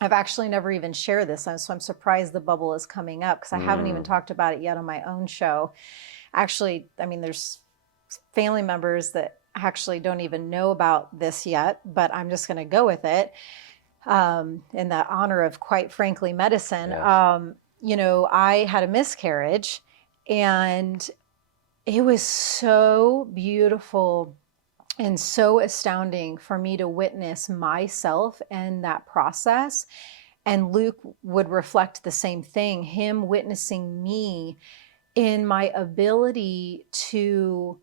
I've actually never even shared this, so I'm surprised the bubble is coming up because I haven't even talked about it yet on my own show. Actually, I mean, there's family members that actually don't even know about this yet, but I'm just going to go with it in the honor of, quite frankly, medicine. Yes. I had a miscarriage, and it was so beautiful and so astounding for me to witness myself in that process. And Luke would reflect the same thing, him witnessing me in my ability to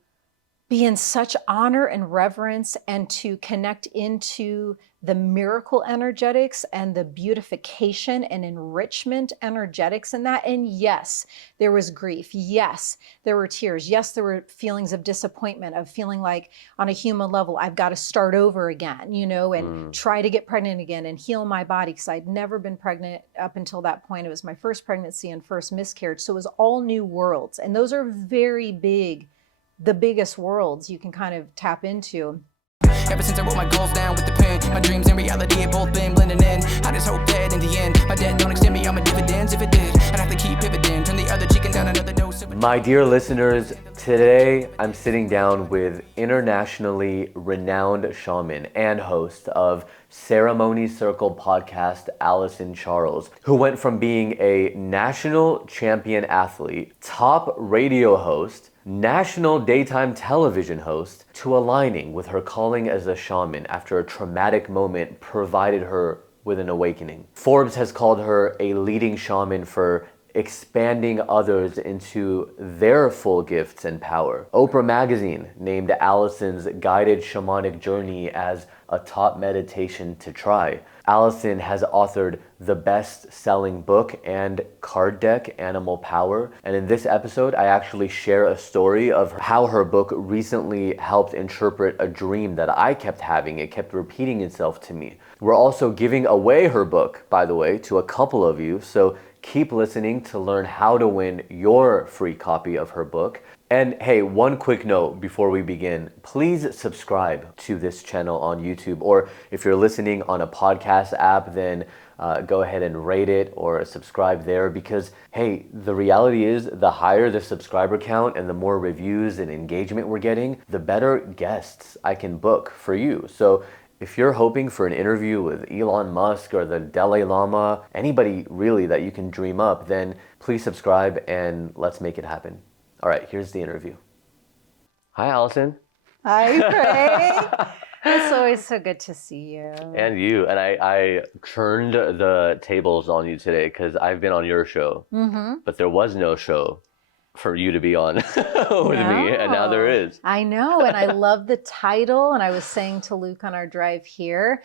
be in such honor and reverence and to connect into the miracle energetics and the beautification and enrichment energetics in that. And yes, there was grief. Yes, there were tears. Yes, there were feelings of disappointment, of feeling like on a human level, I've got to start over again, and try to get pregnant again and heal my body, because I'd never been pregnant up until that point. It was my first pregnancy and first miscarriage. So it was all new worlds. And those are very big, the biggest worlds you can kind of tap into. Ever since I wrote my goals down with the pen, my dreams and reality have both been blending in. I just hope that in the end, my debt don't extend me all my dividends. If it did, I'd have to keep pivoting, turn the other cheek and down another dose of. My dear listeners, today I'm sitting down with internationally renowned shaman and host of Ceremony Circle podcast, Alyson Charles, who went from being a national champion athlete, top radio host, national daytime television host, to aligning with her calling as a shaman after a traumatic moment provided her with an awakening. Forbes has called her a leading shaman for expanding others into their full gifts and power. Oprah Magazine named Alyson's guided shamanic journey as a top meditation to try. Alyson has authored the best-selling book and card deck, Animal Power. And in this episode, I actually share a story of how her book recently helped interpret a dream that I kept having. It kept repeating itself to me. We're also giving away her book, by the way, to a couple of you. So keep listening to learn how to win your free copy of her book. And hey, one quick note before we begin, please subscribe to this channel on YouTube, or if you're listening on a podcast app, then go ahead and rate it or subscribe there, because hey, the reality is the higher the subscriber count and the more reviews and engagement we're getting, the better guests I can book for you. So if you're hoping for an interview with Elon Musk or the Dalai Lama, anybody really that you can dream up, then please subscribe and let's make it happen. All right, here's the interview. Hi, Alyson. Hi, Craig. It's always so good to see you. And you. And I turned the tables on you today because I've been on your show, but there was no show for you to be on with me, and now there is. I know, and I love the title. And I was saying to Luke on our drive here,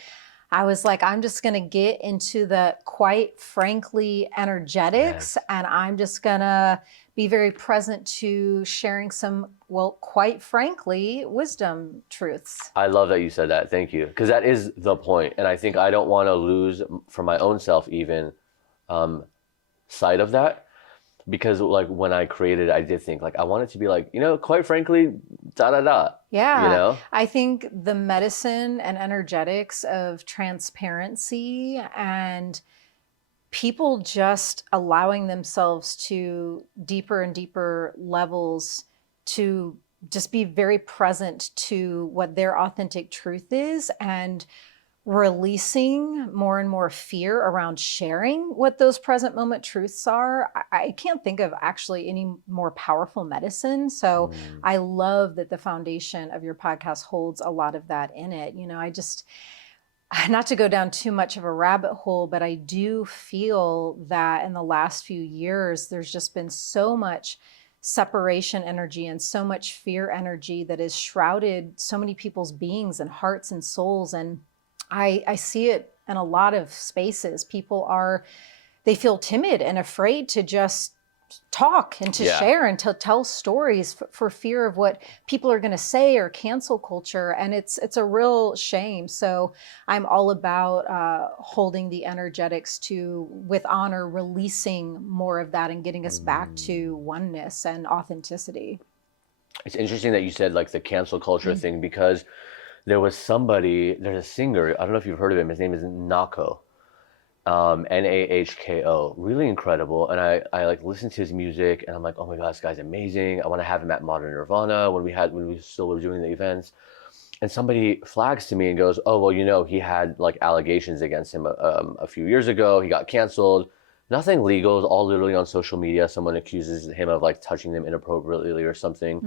I was like, I'm just going to get into the quite frankly energetics, and I'm just going to be very present to sharing some, well, quite frankly, wisdom truths. I love that you said that. Thank you. Because that is the point. And I think I don't want to lose, for my own self even, sight of that. Because like when I created it, I did think like, I want it to be like, quite frankly, da-da-da. Yeah. I think the medicine and energetics of transparency and people just allowing themselves to deeper and deeper levels to just be very present to what their authentic truth is, and releasing more and more fear around sharing what those present moment truths are. I can't think of actually any more powerful medicine. So I love that the foundation of your podcast holds a lot of that in it. I just, not to go down too much of a rabbit hole, but I do feel that in the last few years, there's just been so much separation energy and so much fear energy that has shrouded so many people's beings and hearts and souls. And I see it in a lot of spaces. They feel timid and afraid to just talk and to share and to tell stories for fear of what people are going to say, or cancel culture. And it's a shame. So I'm all about holding the energetics with honor, releasing more of that and getting us back to oneness and authenticity. It's interesting that you said like the cancel culture thing, because there's a singer, I don't know if you've heard of him, his name is Nako. Nahko, really incredible. And I like listened to his music and I'm like, oh my God, this guy's amazing. I want to have him at Modern Nirvana when we still were doing the events. And somebody flags to me and goes, oh, well, you know, he had like allegations against him a few years ago. He got canceled. Nothing legal, all literally on social media. Someone accuses him of like touching them inappropriately or something.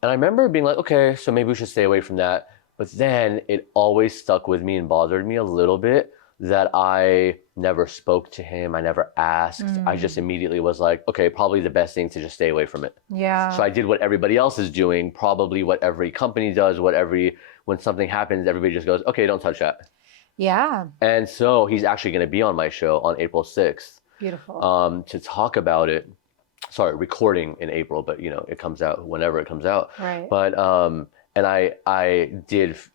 And I remember being like, okay, so maybe we should stay away from that. But then it always stuck with me and bothered me a little bit that I never spoke to him. I never asked. I just immediately was like, okay, probably the best thing to just stay away from it. Yeah. So I did what everybody else is doing, probably what every company does, when something happens, everybody just goes, okay, don't touch that. Yeah. And so he's actually going to be on my show on April 6th. Beautiful. To talk about it. Sorry, recording in April, but you know, it comes out whenever it comes out. Right. But and I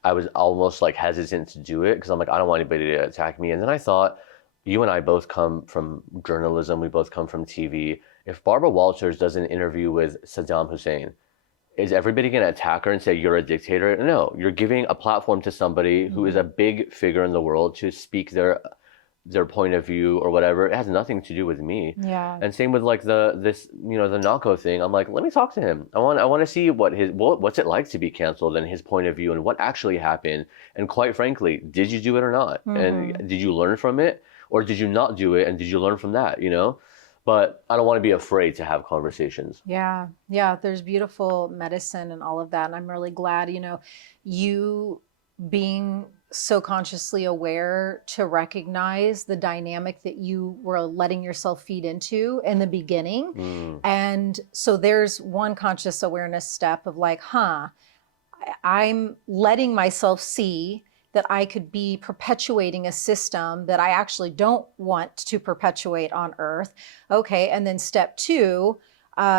was almost like hesitant to do it because I'm like, I don't want anybody to attack me. And then I thought, you and I both come from journalism, we both come from TV. If Barbara Walters does an interview with Saddam Hussein, is everybody going to attack her and say you're a dictator? No, you're giving a platform to somebody who is a big figure in the world to speak their point of view or whatever. It has nothing to do with me. Yeah. And same with like the Nako thing. I'm like, let me talk to him. I want to see what's it like to be canceled and his point of view and what actually happened. And quite frankly, did you do it or not? And did you learn from it or did you not do it? And did you learn from that? You know, but I don't want to be afraid to have conversations. Yeah. Yeah. There's beautiful medicine and all of that. And I'm really glad, you know, you being so consciously aware to recognize the dynamic that you were letting yourself feed into in the beginning. And so there's one conscious awareness step of like, I'm letting myself see that I could be perpetuating a system that I actually don't want to perpetuate on Earth. Okay. And then step two,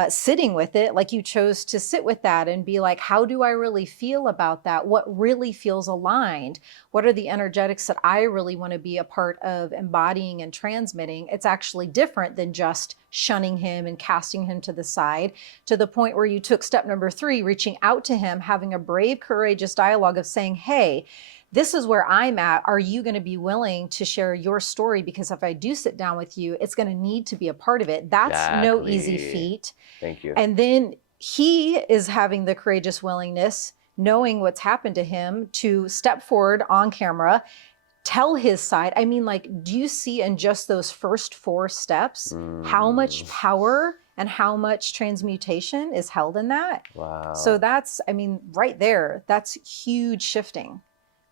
sitting with it, like you chose to sit with that and be like, how do I really feel about that? What really feels aligned? What are the energetics that I really want to be a part of embodying and transmitting? It's actually different than just shunning him and casting him to the side, to the point where you took step number 3, reaching out to him, having a brave, courageous dialogue of saying, hey, this is where I'm at. Are you going to be willing to share your story? Because if I do sit down with you, it's going to need to be a part of it. That's no easy feat. Thank you. And then he is having the courageous willingness, knowing what's happened to him, to step forward on camera, tell his side. I mean, like, do you see in just those first 4 steps how much power and how much transmutation is held in that? Wow. So that's, I mean, right there, that's huge shifting.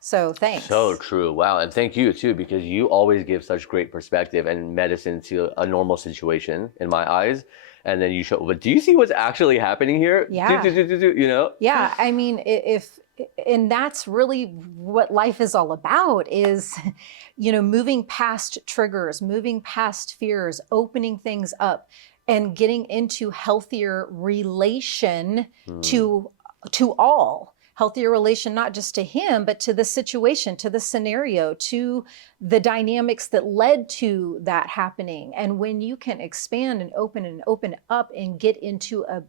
So thanks. So true. Wow. And thank you too, because you always give such great perspective and medicine to a normal situation in my eyes. And then you show, but do you see what's actually happening here? Yeah. You know? Yeah. I mean, and that's really what life is all about is, you know, moving past triggers, moving past fears, opening things up and getting into healthier relation to all. Healthier relation, not just to him, but to the situation, to the scenario, to the dynamics that led to that happening. And when you can expand and open up and get into a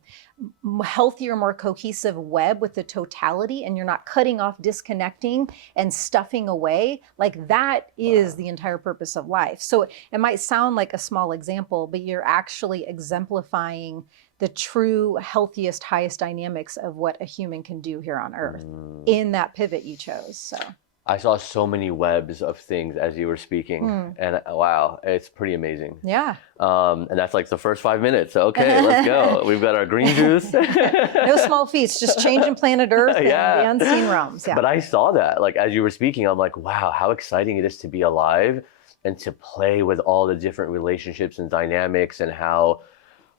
healthier, more cohesive web with the totality, and you're not cutting off, disconnecting, and stuffing away, like that is the entire purpose of life. So it might sound like a small example, but you're actually exemplifying the true, healthiest, highest dynamics of what a human can do here on Earth in that pivot you chose. So I saw so many webs of things as you were speaking, and wow, it's pretty amazing. Yeah. And that's like the first 5 minutes. Okay, let's go. We've got our green juice. No small feats, just changing planet Earth and the unseen realms. Yeah. But I saw that, like as you were speaking, I'm like, wow, how exciting it is to be alive and to play with all the different relationships and dynamics and how,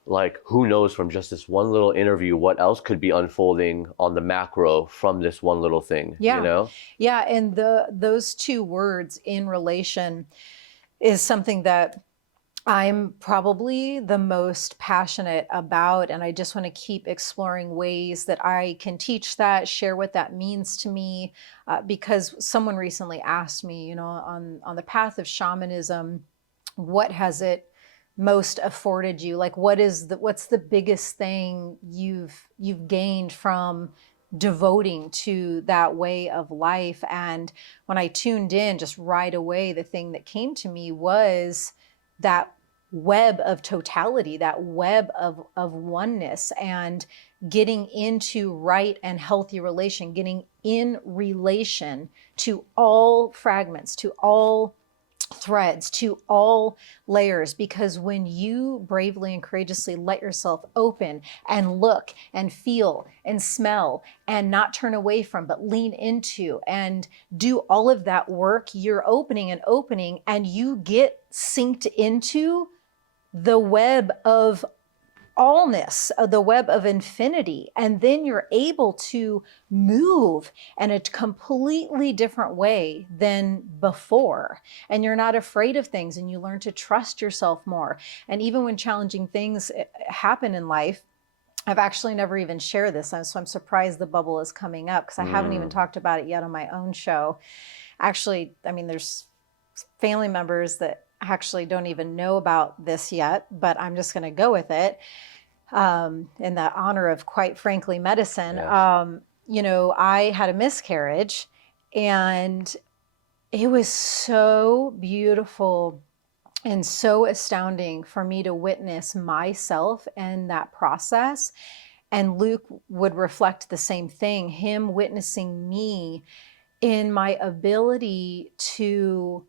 like, who knows from just this one little interview what else could be unfolding on the macro from this one little thing. Yeah. You know? Yeah. And those 2 words, in relation, is something that I'm probably the most passionate about. And I just want to keep exploring ways that I can teach that, share what that means to me. Because someone recently asked me, you know, on the path of shamanism, what has it most afforded you? Like, what's the biggest thing you've gained from devoting to that way of life. And when I tuned in, just right away, the thing that came to me was that web of totality, that web of oneness, and getting into right and healthy relation, getting in relation to all fragments, to all threads, to all layers. Because when you bravely and courageously let yourself open and look and feel and smell and not turn away from, but lean into and do all of that work, you're opening and you get synced into the web of allness, the web of infinity. And then you're able to move in a completely different way than before. And you're not afraid of things, and you learn to trust yourself more. And even when challenging things happen in life, I've actually never even shared this, so I'm surprised the bubble is coming up, because I haven't even talked about it yet on my own show. Actually, I mean, there's family members that actually don't even know about this yet, but I'm just going to go with it in the honor of, quite frankly, medicine. Yes. You know, I had a miscarriage, and it was so beautiful and so astounding for me to witness myself in that process. And Luke would reflect the same thing, him witnessing me in my ability to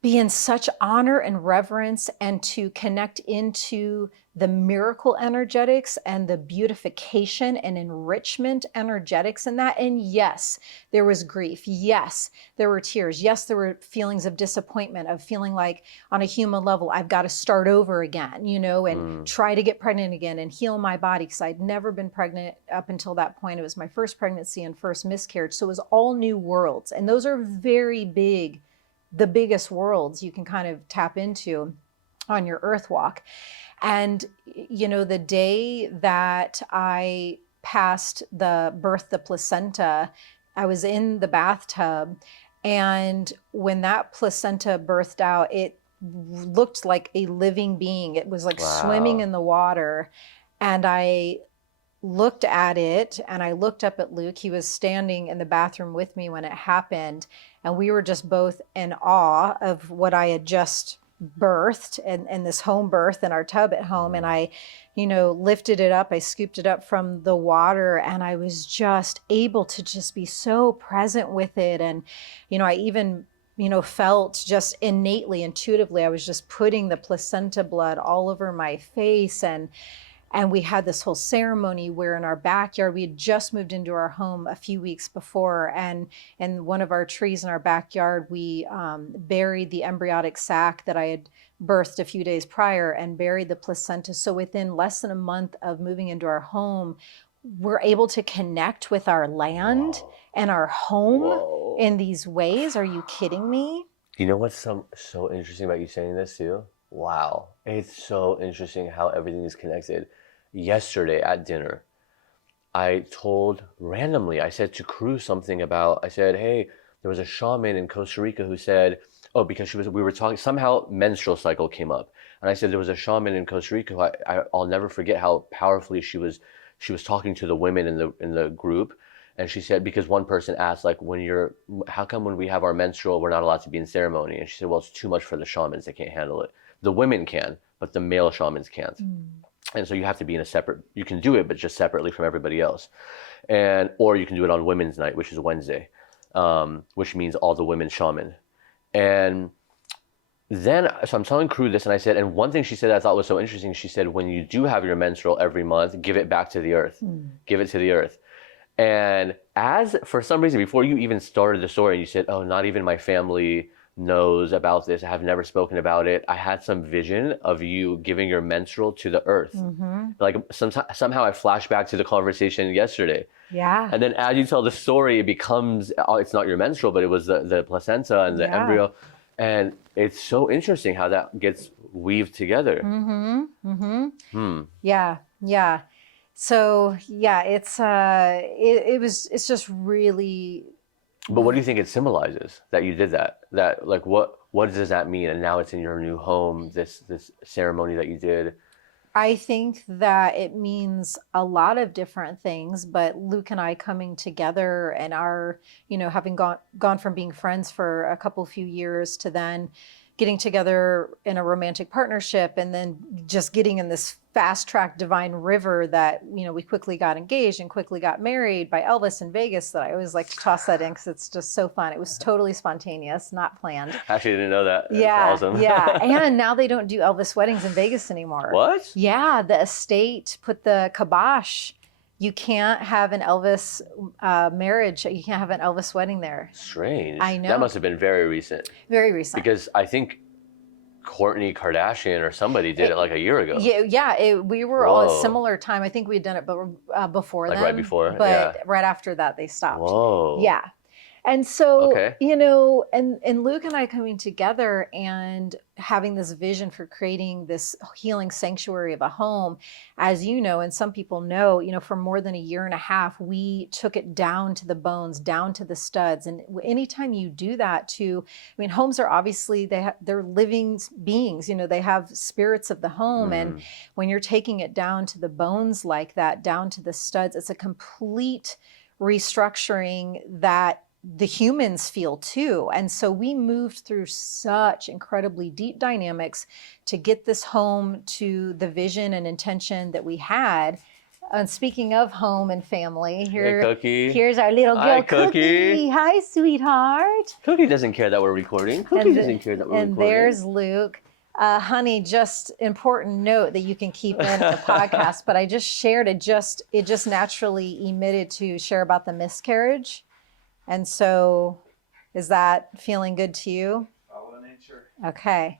be in such honor and reverence, and to connect into the miracle energetics and the beautification and enrichment energetics in that. And yes, there was grief. Yes, there were tears. Yes, there were feelings of disappointment, of feeling like on a human level, I've got to start over again, you know, and try to get pregnant again and heal my body, because I'd never been pregnant up until that point. It was my first pregnancy and first miscarriage. So it was all new worlds. And those are very big, the biggest worlds you can kind of tap into on your earth walk. And, you know, the day that I birthed the placenta, I was in the bathtub. And when that placenta birthed out, it looked like a living being. It was like swimming in the water. And I looked at it, and I looked up at Luke. He was standing in the bathroom with me when it happened. And we were just both in awe of what I had just birthed, and this home birth in our tub at home. And I, you know, lifted it up, I scooped it up from the water, and I was just able to just be so present with it. And, you know, I even, you know, felt just innately, intuitively, I was just putting the placenta blood all over my face. And we had this whole ceremony where in our backyard, we had just moved into our home a few weeks before. And in one of our trees in our backyard, we buried the embryonic sac that I had birthed a few days prior, and buried the placenta. So within less than a month of moving into our home, we're able to connect with our land and our home in these ways. Are you kidding me? You know what's so interesting about you saying this too? Wow. It's so interesting how everything is connected. Yesterday at dinner, I said to Cru something about, I said, hey, there was a shaman in Costa Rica who said, oh, because we were talking, somehow menstrual cycle came up. And I said, there was a shaman in Costa Rica who I'll never forget how powerfully she was talking to the women in the group. And she said, because one person asked, like, how come when we have our menstrual, we're not allowed to be in ceremony? And she said, well, it's too much for the shamans. They can't handle it. The women can, but the male shamans can't. And so you have to be you can do it, but just separately from everybody else. Or you can do it on Women's Night, which is Wednesday, which means all the women shaman. And then, so I'm telling Cru this, and I said, and one thing she said I thought was so interesting, she said, when you do have your menstrual every month, give it back to the earth. Give it to the earth. And for some reason, before you even started the story, you said, oh, not even my family knows about this. I have never spoken about it. I had some vision of you giving your menstrual to the earth. Like somehow I flashed back to the conversation yesterday. Yeah. And then as you tell the story, it becomes, it's not your menstrual, but it was the placenta and the embryo. And it's so interesting how that gets weaved together. Yeah. So yeah, it's just really. But what do you think it symbolizes that you did that? That, like, what does that mean? And now it's in your new home, this ceremony that you did. I think that it means a lot of different things, but Luke and I coming together and our, having gone from being friends for a few years to then getting together in a romantic partnership and then just getting in this fast track divine river that, we quickly got engaged and quickly got married by Elvis in Vegas, that I always like to toss that in because it's just so fun. It was totally spontaneous, not planned. Actually, I didn't know that. That's Yeah, awesome. yeah. And now they don't do Elvis weddings in Vegas anymore. What? Yeah, the estate put the kibosh. You can't have an Elvis marriage. You can't have an Elvis wedding there. Strange. I know. That must have been very recent. Very recent. Because I think Kourtney Kardashian or somebody did it like a year ago. Yeah. We were all at a similar time. I think we had done it, but before like them. right before, but right after that they stopped. Whoa. Yeah. And so, Okay. and Luke and I coming together and having this vision for creating this healing sanctuary of a home, as you know, and some people know, for more than a year and a half, we took it down to the bones, down to the studs. And anytime you do that homes are obviously, they're living beings, they have spirits of the home. And when you're taking it down to the bones like that, down to the studs, it's a complete restructuring that the humans feel too. And so we moved through such incredibly deep dynamics to get this home to the vision and intention that we had. And speaking of home and family, Hey, Cookie. here's our little girl, Hi, Cookie. Hi, sweetheart. Cookie doesn't care that we're recording. Cookie doesn't care that we're recording. And there's Luke. Honey, just important note that you can keep in the podcast, but I just shared it. It just naturally emitted to share about the miscarriage. And so is that feeling good to you? Follow nature. Okay.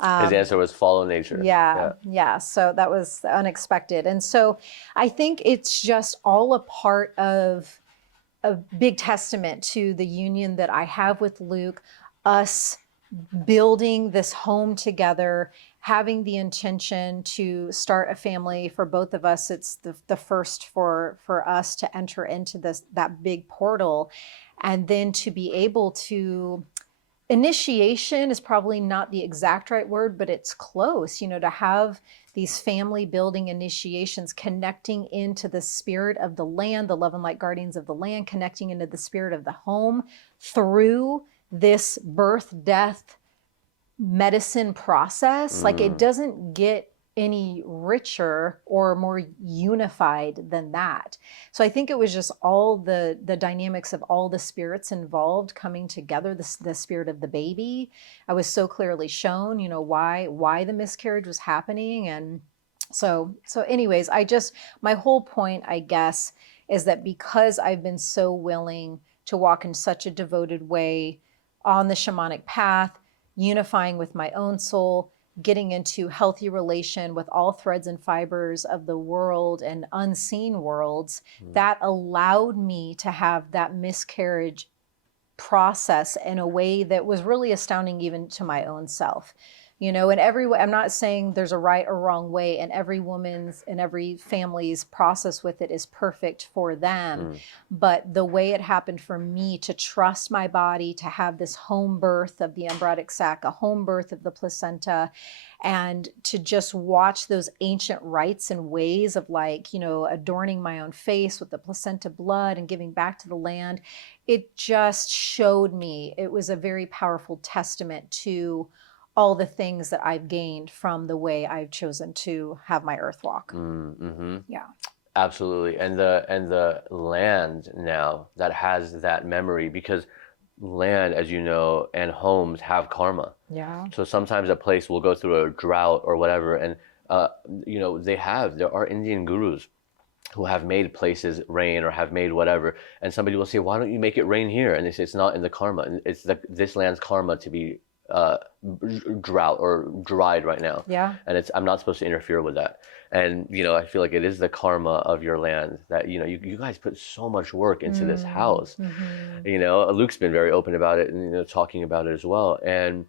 His answer was follow nature. Yeah. So that was unexpected. And so I think it's just all a part of a big testament to the union that I have with Luke, us building this home together, having the intention to start a family for both of us. It's the first for us to enter into that big portal, and then to be able to, initiation is probably not the exact right word, but it's close, to have these family building initiations, connecting into the spirit of the land, the love and light guardians of the land, connecting into the spirit of the home through this birth, death, medicine process. Like, it doesn't get any richer or more unified than that. So I think it was just all the dynamics of all the spirits involved coming together, the spirit of the baby. I was so clearly shown, why the miscarriage was happening. And so anyways, my whole point, I guess, is that because I've been so willing to walk in such a devoted way on the shamanic path, unifying with my own soul, getting into healthy relation with all threads and fibers of the world and unseen worlds, that allowed me to have that miscarriage process in a way that was really astounding even to my own self. And I'm not saying there's a right or wrong way, and every woman's and every family's process with it is perfect for them. But the way it happened for me to trust my body, to have this home birth of the embryonic sac, a home birth of the placenta, and to just watch those ancient rites and ways of adorning my own face with the placenta blood and giving back to the land, it just showed me, it was a very powerful testament to all the things that I've gained from the way I've chosen to have my earth walk. Yeah. Absolutely. And the land now that has that memory, because land, as you know, and homes have karma. Yeah. So sometimes a place will go through a drought or whatever, and there are Indian gurus who have made places rain or have made whatever, and somebody will say, why don't you make it rain here? And they say, it's not in the karma, and it's this land's karma to be drought or dried right now. Yeah. And I'm not supposed to interfere with that. And I feel like it is the karma of your land that you guys put so much work into this house. Luke's been very open about it and talking about it as well. And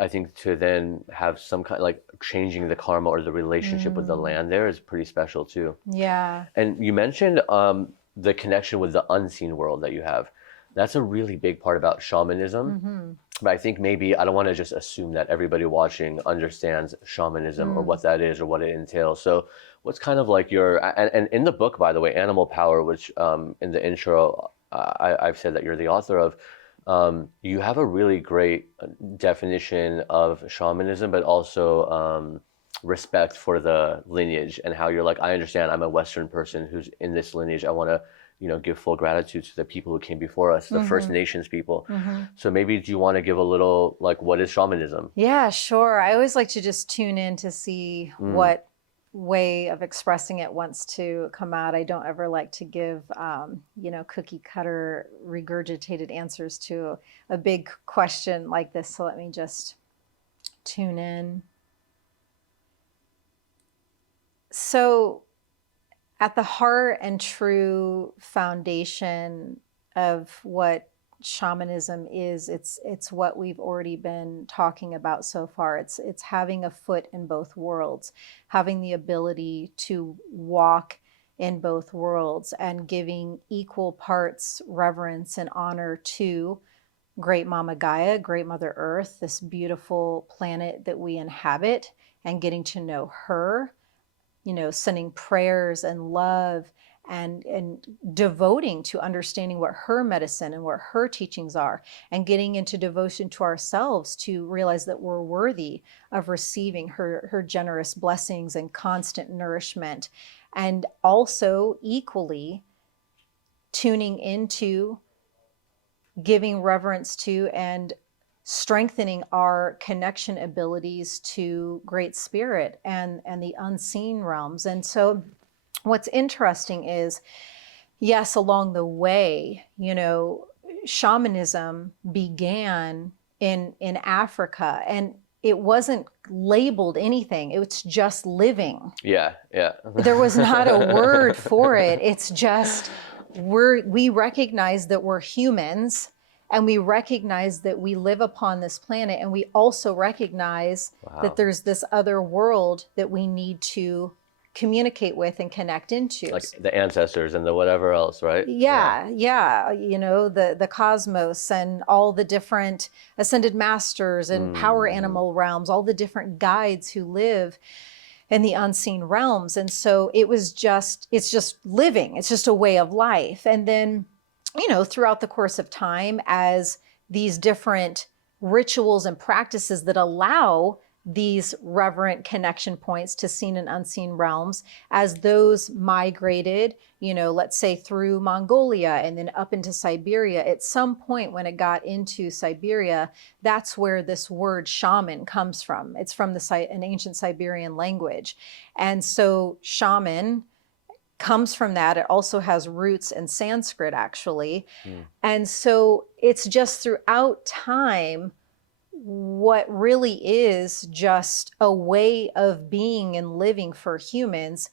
I think to then have some kind of changing the karma or the relationship with the land there is pretty special too. Yeah. And you mentioned the connection with the unseen world that you have. That's a really big part about shamanism. But I think maybe I don't want to just assume that everybody watching understands shamanism or what that is or what it entails. So what's kind of like your, and in the book, by the way, Animal Power, which in the intro, I've said that you're the author of, you have a really great definition of shamanism, but also respect for the lineage and how you're like, I understand I'm a Western person who's in this lineage. I want to, give full gratitude to the people who came before us, the First Nations people. So maybe do you want to give a little, like, what is shamanism? Yeah, sure. I always like to just tune in to see what way of expressing it wants to come out. I don't ever like to give, cookie cutter regurgitated answers to a big question like this. So let me just tune in. So at the heart and true foundation of what shamanism is, it's what we've already been talking about so far. It's having a foot in both worlds, having the ability to walk in both worlds and giving equal parts reverence and honor to Great Mama Gaia, Great Mother Earth, this beautiful planet that we inhabit, and getting to know her, sending prayers and love and devoting to understanding what her medicine and what her teachings are, and getting into devotion to ourselves to realize that we're worthy of receiving her generous blessings and constant nourishment. And also equally tuning into giving reverence to and strengthening our connection abilities to Great Spirit and the unseen realms. And so what's interesting is, yes, along the way, shamanism began in Africa, and it wasn't labeled anything. It was just living. Yeah. There was not a word for it. It's just we recognize that we're humans, and we recognize that we live upon this planet, and we also recognize that there's this other world that we need to communicate with and connect into. Like the ancestors and the whatever else, right? Yeah. The cosmos and all the different ascended masters and power animal realms, all the different guides who live in the unseen realms. And so it's just living. It's just a way of life. And then, throughout the course of time, as these different rituals and practices that allow these reverent connection points to seen and unseen realms, as those migrated, let's say through Mongolia and then up into Siberia, at some point when it got into Siberia, that's where this word shaman comes from. It's from an ancient Siberian language. And so shaman comes from that. It also has roots in Sanskrit, actually. And so it's just throughout time what really is just a way of being and living for humans.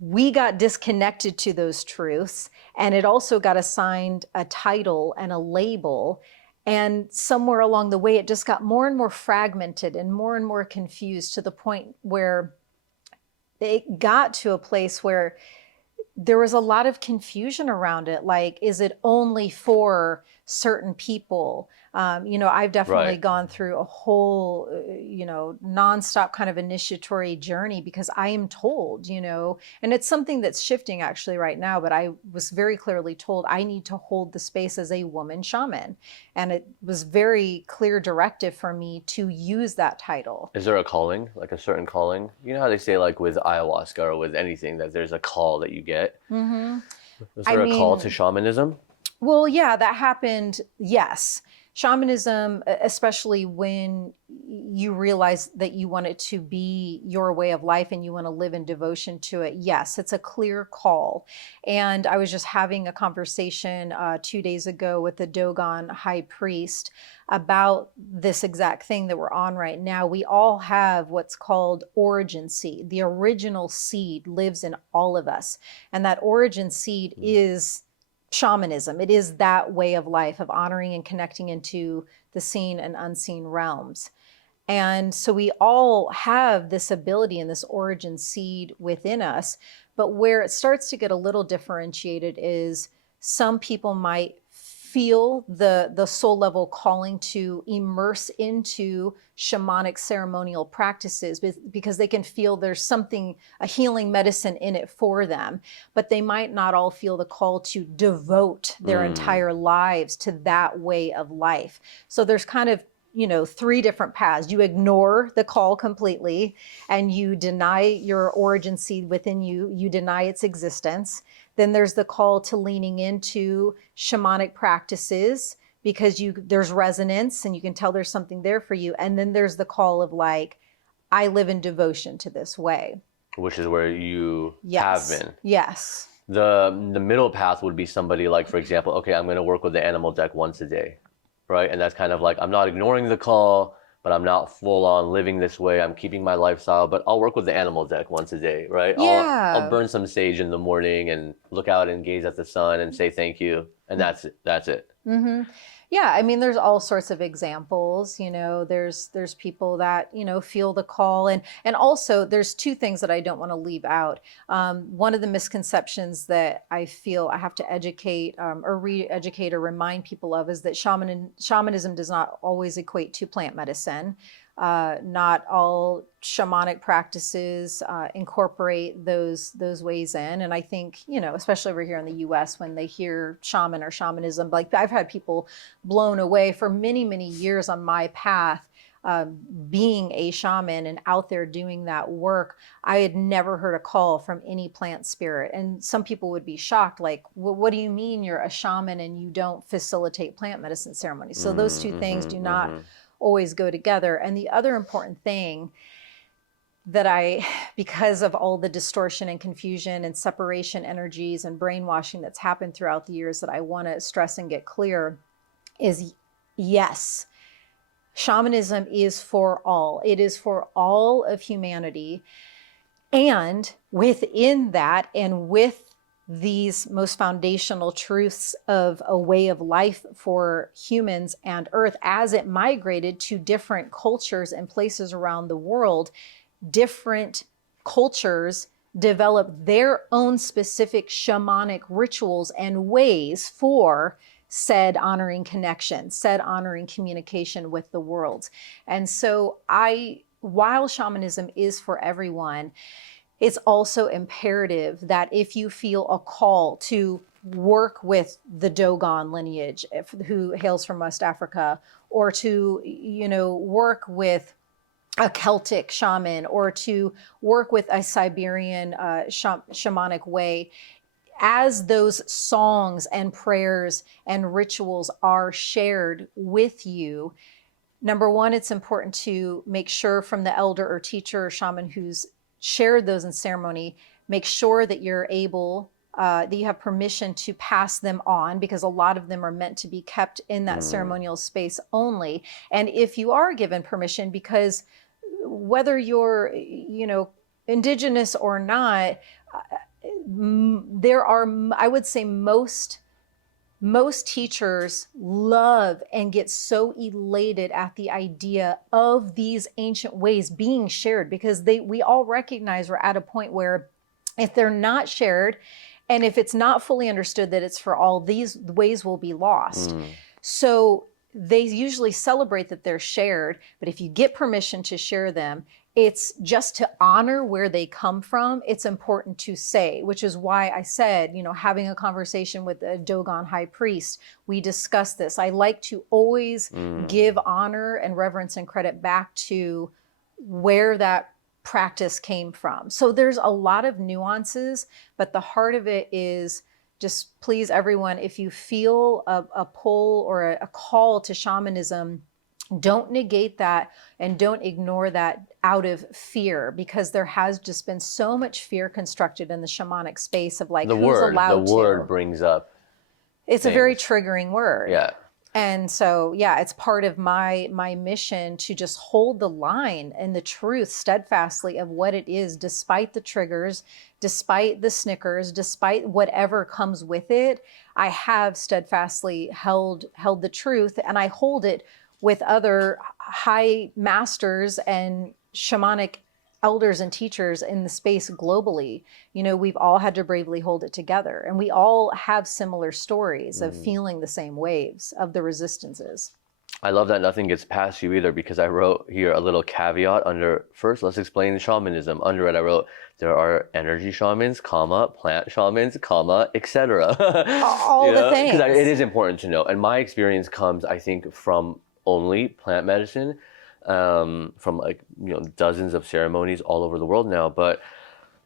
We got disconnected to those truths, and it also got assigned a title and a label. And somewhere along the way, it just got more and more fragmented and more confused, to the point where it got to a place where there was a lot of confusion around it. Like, is it only for certain people? I've definitely gone through a whole, nonstop kind of initiatory journey, because I am told, and it's something that's shifting actually right now, but I was very clearly told I need to hold the space as a woman shaman. And it was very clear directive for me to use that title. Is there a calling, like a certain calling? You know how they say, like with ayahuasca or with anything, that there's a call that you get? Is there a call to shamanism? Well, yeah, that happened. Yes. Shamanism, especially when you realize that you want it to be your way of life and you want to live in devotion to it. Yes, it's a clear call. And I was just having a conversation 2 days ago with the Dogon high priest about this exact thing that we're on right now. We all have what's called origin seed. The original seed lives in all of us. And that origin seed is shamanism. It is that way of life, of honoring and connecting into the seen and unseen realms. And so we all have this ability and this origin seed within us. But where it starts to get a little differentiated is some people might feel the soul level calling to immerse into shamanic ceremonial practices because they can feel there's something, a healing medicine in it for them, but they might not all feel the call to devote their entire lives to that way of life. So there's kind of, you know, 3 different paths. You ignore the call completely and you deny your origin seed within you. You deny its existence. Then there's the call to leaning into shamanic practices because there's resonance and you can tell there's something there for you. And then there's the call of like, I live in devotion to this way. Which is where you Yes. have been. Yes. The middle path would be somebody like, for example, okay, I'm going to work with the animal deck once a day, right? And that's kind of like, I'm not ignoring the call, but I'm not full on living this way. I'm keeping my lifestyle, but I'll work with the animal deck once a day, right? Yeah. I'll burn some sage in the morning and look out and gaze at the sun and say thank you. And that's it. That's it. Mm-hmm. Yeah, I mean, there's all sorts of examples. You know, there's people that, you know, feel the call, and also there's 2 things that I don't want to leave out. One of the misconceptions that I feel I have to educate or re-educate or remind people of is that shamanism does not always equate to plant medicine. Not all shamanic practices incorporate those ways in. And I think, you know, especially over here in the US, when they hear shaman or shamanism, like I've had people blown away for many, many years on my path, being a shaman and out there doing that work. I had never heard a call from any plant spirit. And some people would be shocked, like, well, what do you mean you're a shaman and you don't facilitate plant medicine ceremonies? So those 2 things do not always go together. And the other important thing that because of all the distortion and confusion and separation energies and brainwashing that's happened throughout the years, that I want to stress and get clear is, yes, shamanism is for all. It is for all of humanity. And within that, and with these most foundational truths of a way of life for humans and Earth, as it migrated to different cultures and places around the world, different cultures developed their own specific shamanic rituals and ways for said honoring connection, said honoring communication with the world. And so while shamanism is for everyone, it's also imperative that if you feel a call to work with the Dogon lineage, who hails from West Africa, or to, you know, work with a Celtic shaman, or to work with a Siberian shamanic way, as those songs and prayers and rituals are shared with you, number one, it's important to make sure from the elder or teacher or shaman who's shared those in ceremony, make sure that you're able, that you have permission to pass them on, because a lot of them are meant to be kept in that ceremonial space only. And if you are given permission, because whether you're, you know, indigenous or not, there are, I would say most teachers love and get so elated at the idea of these ancient ways being shared, because we all recognize we're at a point where if they're not shared, and if it's not fully understood that it's for all, these ways will be lost. So they usually celebrate that they're shared, but if you get permission to share them, it's just to honor where they come from. It's important to say, which is why I said, you know, having a conversation with a Dogon high priest, we discuss this. I like to always give honor and reverence and credit back to where that practice came from. So there's a lot of nuances, but the heart of it is just, please, everyone, if you feel a pull or a call to shamanism, don't negate that and don't ignore that out of fear, because there has just been so much fear constructed in the shamanic space of like, who's allowed to. The word brings up it's things. A very triggering word. Yeah. And so, yeah, it's part of my mission to just hold the line and the truth steadfastly of what it is, despite the triggers, despite the snickers, despite whatever comes with it. I have steadfastly held the truth, and I hold it with other high masters and shamanic elders and teachers in the space globally, we've all had to bravely hold it together. And we all have similar stories of feeling the same waves of the resistances. I love that nothing gets past you either, because I wrote here a little caveat under, first, let's explain shamanism. Under it, I wrote, there are energy shamans, comma, plant shamans, comma, etc. All the things. Because it is important to know. And my experience comes, I think, from only plant medicine, from like, dozens of ceremonies all over the world now. But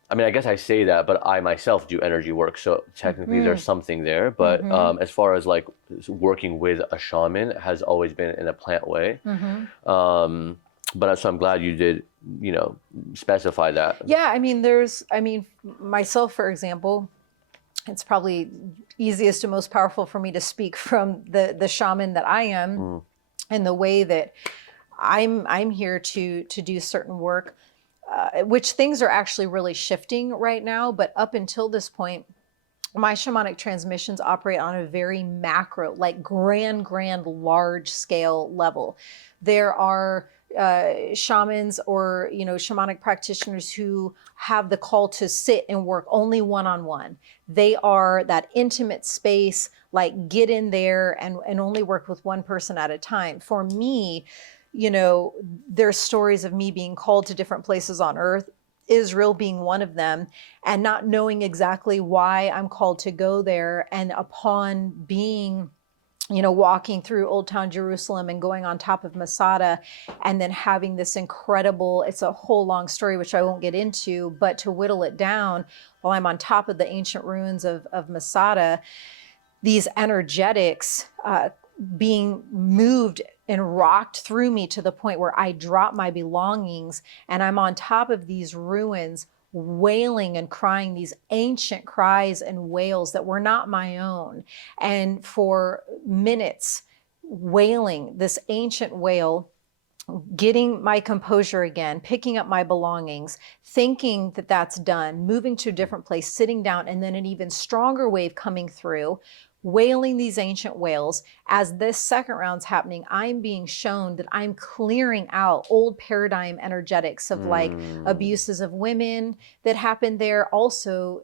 I mean, I guess I say that, but I myself do energy work. So technically there's something there. But as far as like working with a shaman has always been in a plant way. But so I'm glad you did, specify that. Yeah. I mean, myself, for example, it's probably easiest and most powerful for me to speak from the shaman that I am and the way that I'm here to do certain work. Which things are actually really shifting right now. But up until this point, my shamanic transmissions operate on a very macro, like grand, large scale level. There are shamans or, shamanic practitioners who have the call to sit and work only one-on-one. They are that intimate space, like get in there and only work with one person at a time. For me, there's stories of me being called to different places on earth, Israel being one of them, and not knowing exactly why I'm called to go there. And upon being, walking through Old Town Jerusalem and going on top of Masada, and then having this incredible, it's a whole long story, which I won't get into, but to whittle it down, while I'm on top of the ancient ruins of Masada, these energetics being moved and rocked through me to the point where I drop my belongings and I'm on top of these ruins wailing and crying these ancient cries and wails that were not my own. And for minutes, wailing this ancient wail, getting my composure again, picking up my belongings, thinking that that's done, moving to a different place, sitting down, and then an even stronger wave coming through, wailing these ancient wails. As this second round's happening, I'm being shown that I'm clearing out old paradigm energetics of like abuses of women that happened there. Also,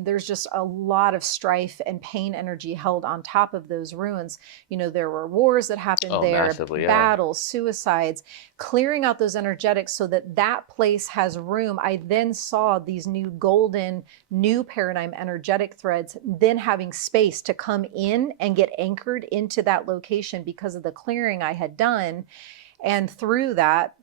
there's just a lot of strife and pain energy held on top of those ruins. There were wars that happened there, massively, battles, suicides, clearing out those energetics so that that place has room. I then saw these new golden, new paradigm energetic threads, then having space to come in and get anchored into that location because of the clearing I had done. And through that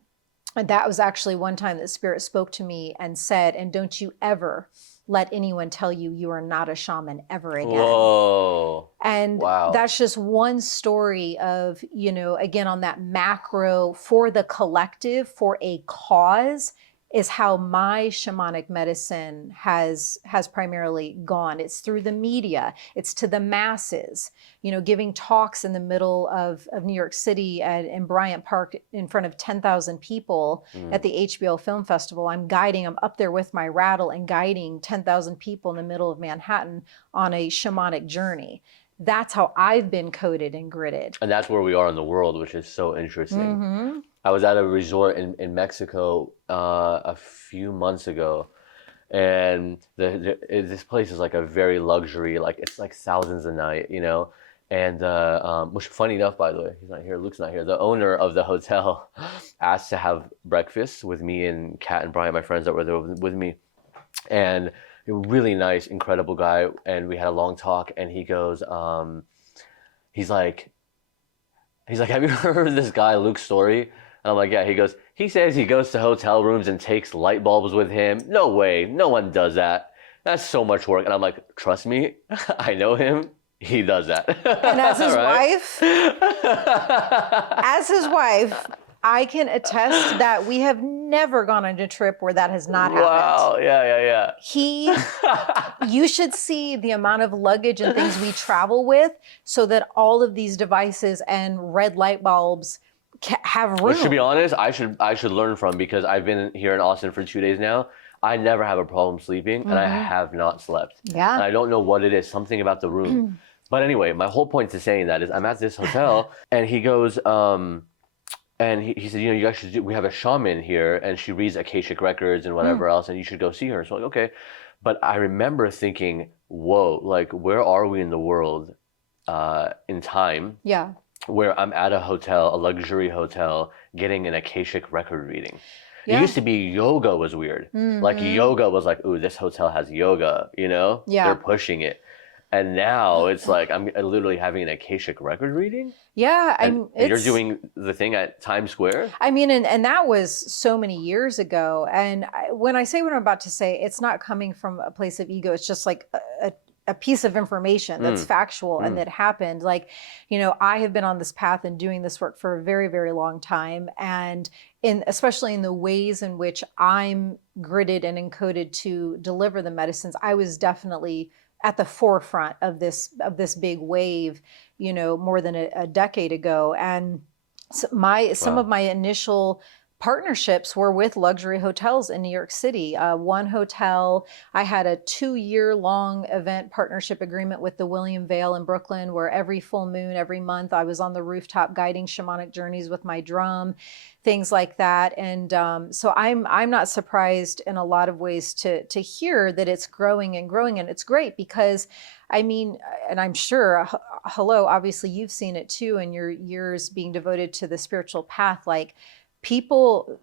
was actually one time that Spirit spoke to me and said, and don't you ever let anyone tell you you are not a shaman ever again. Whoa. And wow. That's just one story of, again, on that macro for the collective, for a cause, is how my shamanic medicine has primarily gone. It's through the media. It's to the masses, giving talks in the middle of New York City in Bryant Park in front of 10,000 people at the HBO Film Festival. I'm up there with my rattle and guiding 10,000 people in the middle of Manhattan on a shamanic journey. That's how I've been coded and gridded. And that's where we are in the world, which is so interesting. I was at a resort in Mexico a few months ago, and this place is like a very luxury, like it's like thousands a night, and which, funny enough, by the way, he's not here, Luke's not here, the owner of the hotel asked to have breakfast with me and Kat and Brian, my friends that were there with me, and a really nice, incredible guy, and we had a long talk, and he goes, he's like, have you heard of this guy, Luke's story? And I'm like, yeah. He goes, he says he goes to hotel rooms and takes light bulbs with him. No way. No one does that. That's so much work. And I'm like, trust me, I know him. He does that. And as his wife, I can attest that we have never gone on a trip where that has not happened. Wow. Yeah. You should see the amount of luggage and things we travel with so that all of these devices and red light bulbs have room. Which, to be honest, I should learn from, because I've been here in Austin for 2 days now. I never have a problem sleeping, and I have not slept. Yeah. And I don't know what it is, something about the room. But anyway, my whole point to saying that is I'm at this hotel, and he goes, And he said, you guys should we have a shaman here, and she reads Akashic records and whatever else, and you should go see her. So like, okay. But I remember thinking, whoa, like where are we in the world in time Yeah. where I'm at a hotel, a luxury hotel, getting an Akashic record reading? It Yeah. used to be yoga was weird. Like yoga was like, ooh, this hotel has yoga, Yeah. They're pushing it. And now it's like I'm literally having an Akashic record reading. Yeah. And you're doing the thing at Times Square? I mean, and that was so many years ago. And when I say what I'm about to say, it's not coming from a place of ego. It's just like a piece of information that's factual and that happened. Like, I have been on this path and doing this work for a very, very long time. And especially in the ways in which I'm gridded and encoded to deliver the medicines, I was definitely at the forefront of this big wave, more than a decade ago. And some of my initial partnerships were with luxury hotels in New York City. One hotel, I had a 2-year-long event partnership agreement with the William Vale in Brooklyn, where every full moon, every month, I was on the rooftop guiding shamanic journeys with my drum, things like that. And so I'm not surprised in a lot of ways to hear that it's growing and growing, and it's great because, I mean, and I'm sure, hello, obviously you've seen it too in your years being devoted to the spiritual path, like people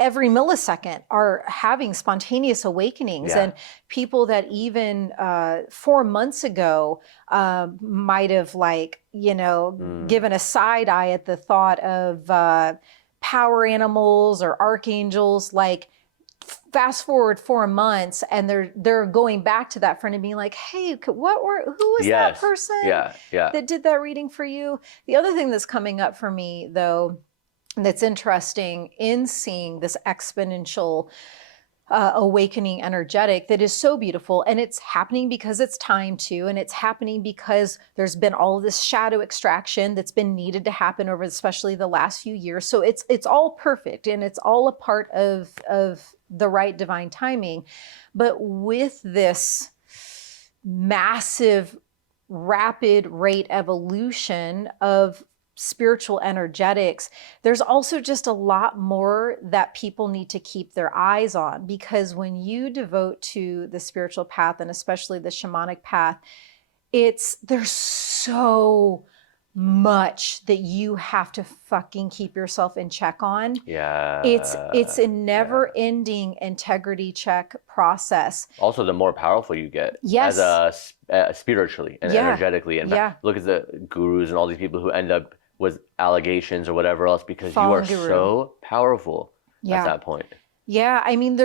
every millisecond are having spontaneous awakenings, and people that even 4 months ago might have given a side eye at the thought of power animals or archangels, like fast forward 4 months and they're going back to that friend and being like, hey, who was that person that did that reading for you? The other thing that's coming up for me, though, that's interesting in seeing this exponential awakening energetic that is so beautiful, and it's happening because it's time to, and it's happening because there's been all of this shadow extraction that's been needed to happen over especially the last few years. So it's all perfect, and it's all a part of the right divine timing. But with this massive rapid rate evolution of spiritual energetics, there's also just a lot more that people need to keep their eyes on, because when you devote to the spiritual path, and especially the shamanic path, there's so much that you have to fucking keep yourself in check on. It's a never ending integrity check process. Also, the more powerful you get as spiritually and energetically, and look at the gurus and all these people who end up with allegations or whatever else, because you are so powerful at that point. I mean,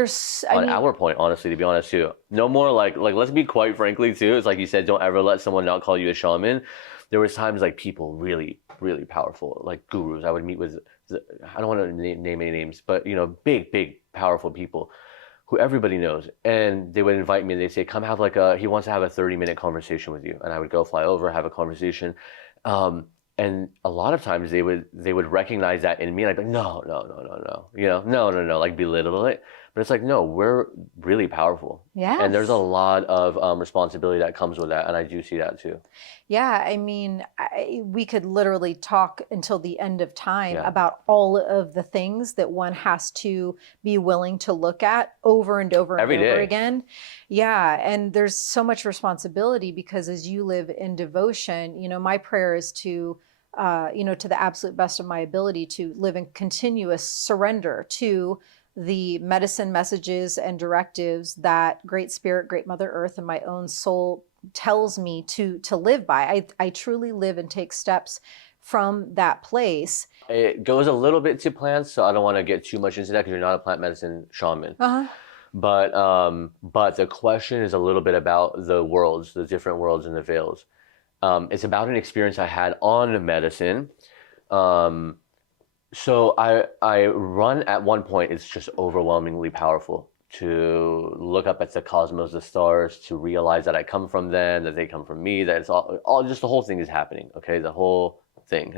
our point, honestly, to be honest too. No more like let's be quite frankly too. It's like you said, don't ever let someone not call you a shaman. There was times like people really, really powerful, like gurus. I would meet with, I don't want to name any names, but big, powerful people who everybody knows. And they would invite me and they'd say, come have he wants to have a 30-minute conversation with you. And I would go fly over, have a conversation. And a lot of times they would recognize that in me, like no, no, like belittle it. But it's like, no, we're really powerful. Yes. And there's a lot of responsibility that comes with that, and I do see that too. Yeah, I mean, we could literally talk until the end of time about all of the things that one has to be willing to look at over and over and over again. Yeah, and there's so much responsibility, because as you live in devotion, my prayer is to to the absolute best of my ability, to live in continuous surrender to the medicine messages and directives that Great Spirit, Great Mother Earth, and my own soul tells me to live by. I truly live and take steps from that place. It goes a little bit to plants, so I don't want to get too much into that because you're not a plant medicine shaman. But the question is a little bit about the worlds, the different worlds and the veils. It's about an experience I had on medicine. So I run at one point, it's just overwhelmingly powerful to look up at the cosmos, the stars, to realize that I come from them, that they come from me, that it's all just the whole thing is happening, okay? The whole thing.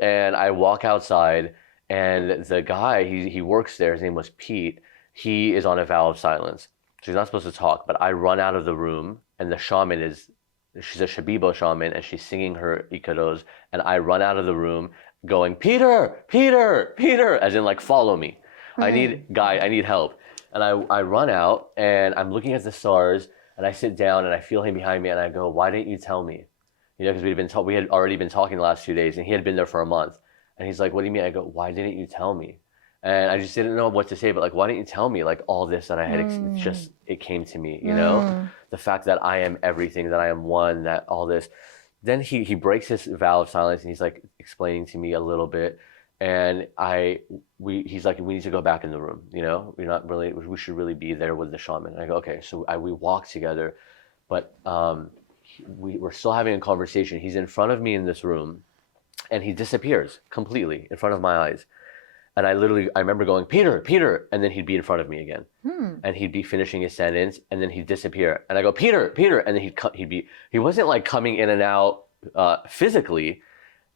And I walk outside, and the guy, he works there, his name was Pete, he is on a vow of silence. So he's not supposed to talk, but I run out of the room, and the shaman she's a Shabibo shaman, and she's singing her ikaros, and I run out of the room, going, Peter, Peter, Peter, as in like, follow me. I need help. And I run out and I'm looking at the stars and I sit down and I feel him behind me and I go, why didn't you tell me? You know, because we had already been talking the last 2 days and he had been there for a month. And he's like, what do you mean? I go, why didn't you tell me? And I just didn't know what to say, but like, why didn't you tell me like all this that I had, it came to me, you know, the fact that I am everything, that I am one, that all this. Then he breaks his vow of silence and he's like explaining to me a little bit. And he's like, we need to go back in the room, you know, we should really be there with the shaman. And I go, okay. So we walk together, but we're still having a conversation. He's in front of me in this room and he disappears completely in front of my eyes. And I remember going, Peter, Peter, and then he'd be in front of me again. And he'd be finishing his sentence and then he'd disappear. And I go, Peter, Peter, and then he wasn't like coming in and out physically.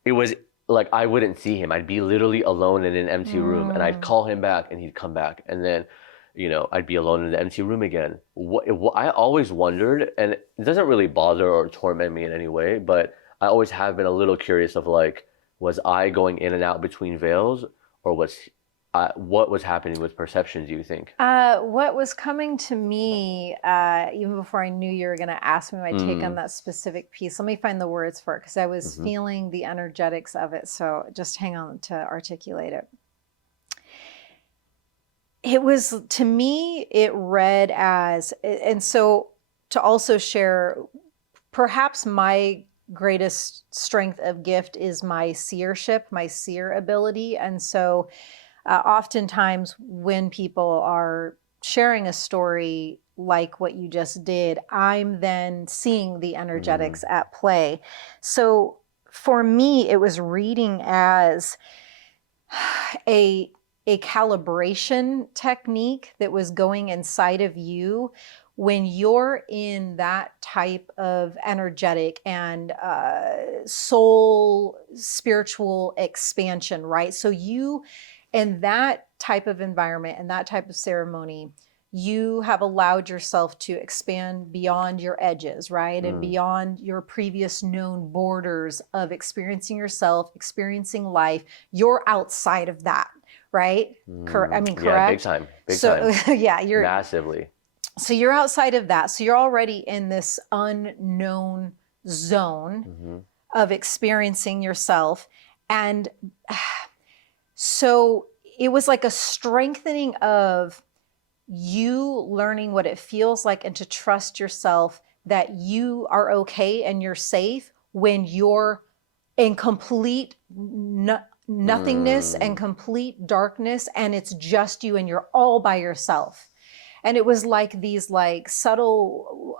It was like I wouldn't see him. I'd be literally alone in an empty room and I'd call him back and he'd come back. And then, you know, I'd be alone in the empty room again. I always wondered, and it doesn't really bother or torment me in any way, but I always have been a little curious of like, was I going in and out between veils? Or what was happening with perception, do you think? What was coming to me, even before I knew you were going to ask me my take on that specific piece, let me find the words for it, because I was feeling the energetics of it. So just hang on to articulate it. It was, to me, it read as, and so to also share, perhaps my greatest strength of gift is my seership, my seer ability. And so oftentimes when people are sharing a story like what you just did, I'm then seeing the energetics at play. So for me, it was reading as a calibration technique that was going inside of you when you're in that type of energetic and soul spiritual expansion, right? So you, in that type of environment and that type of ceremony, you have allowed yourself to expand beyond your edges, right? And beyond your previous known borders of experiencing yourself, experiencing life. You're outside of that, right? I mean, correct? Yeah, big time. Yeah, you're massively. So you're outside of that. So you're already in this unknown zone of experiencing yourself. And so it was like a strengthening of you learning what it feels like and to trust yourself that you are okay and you're safe when you're in complete nothingness and complete darkness and it's just you and you're all by yourself. And it was like these like subtle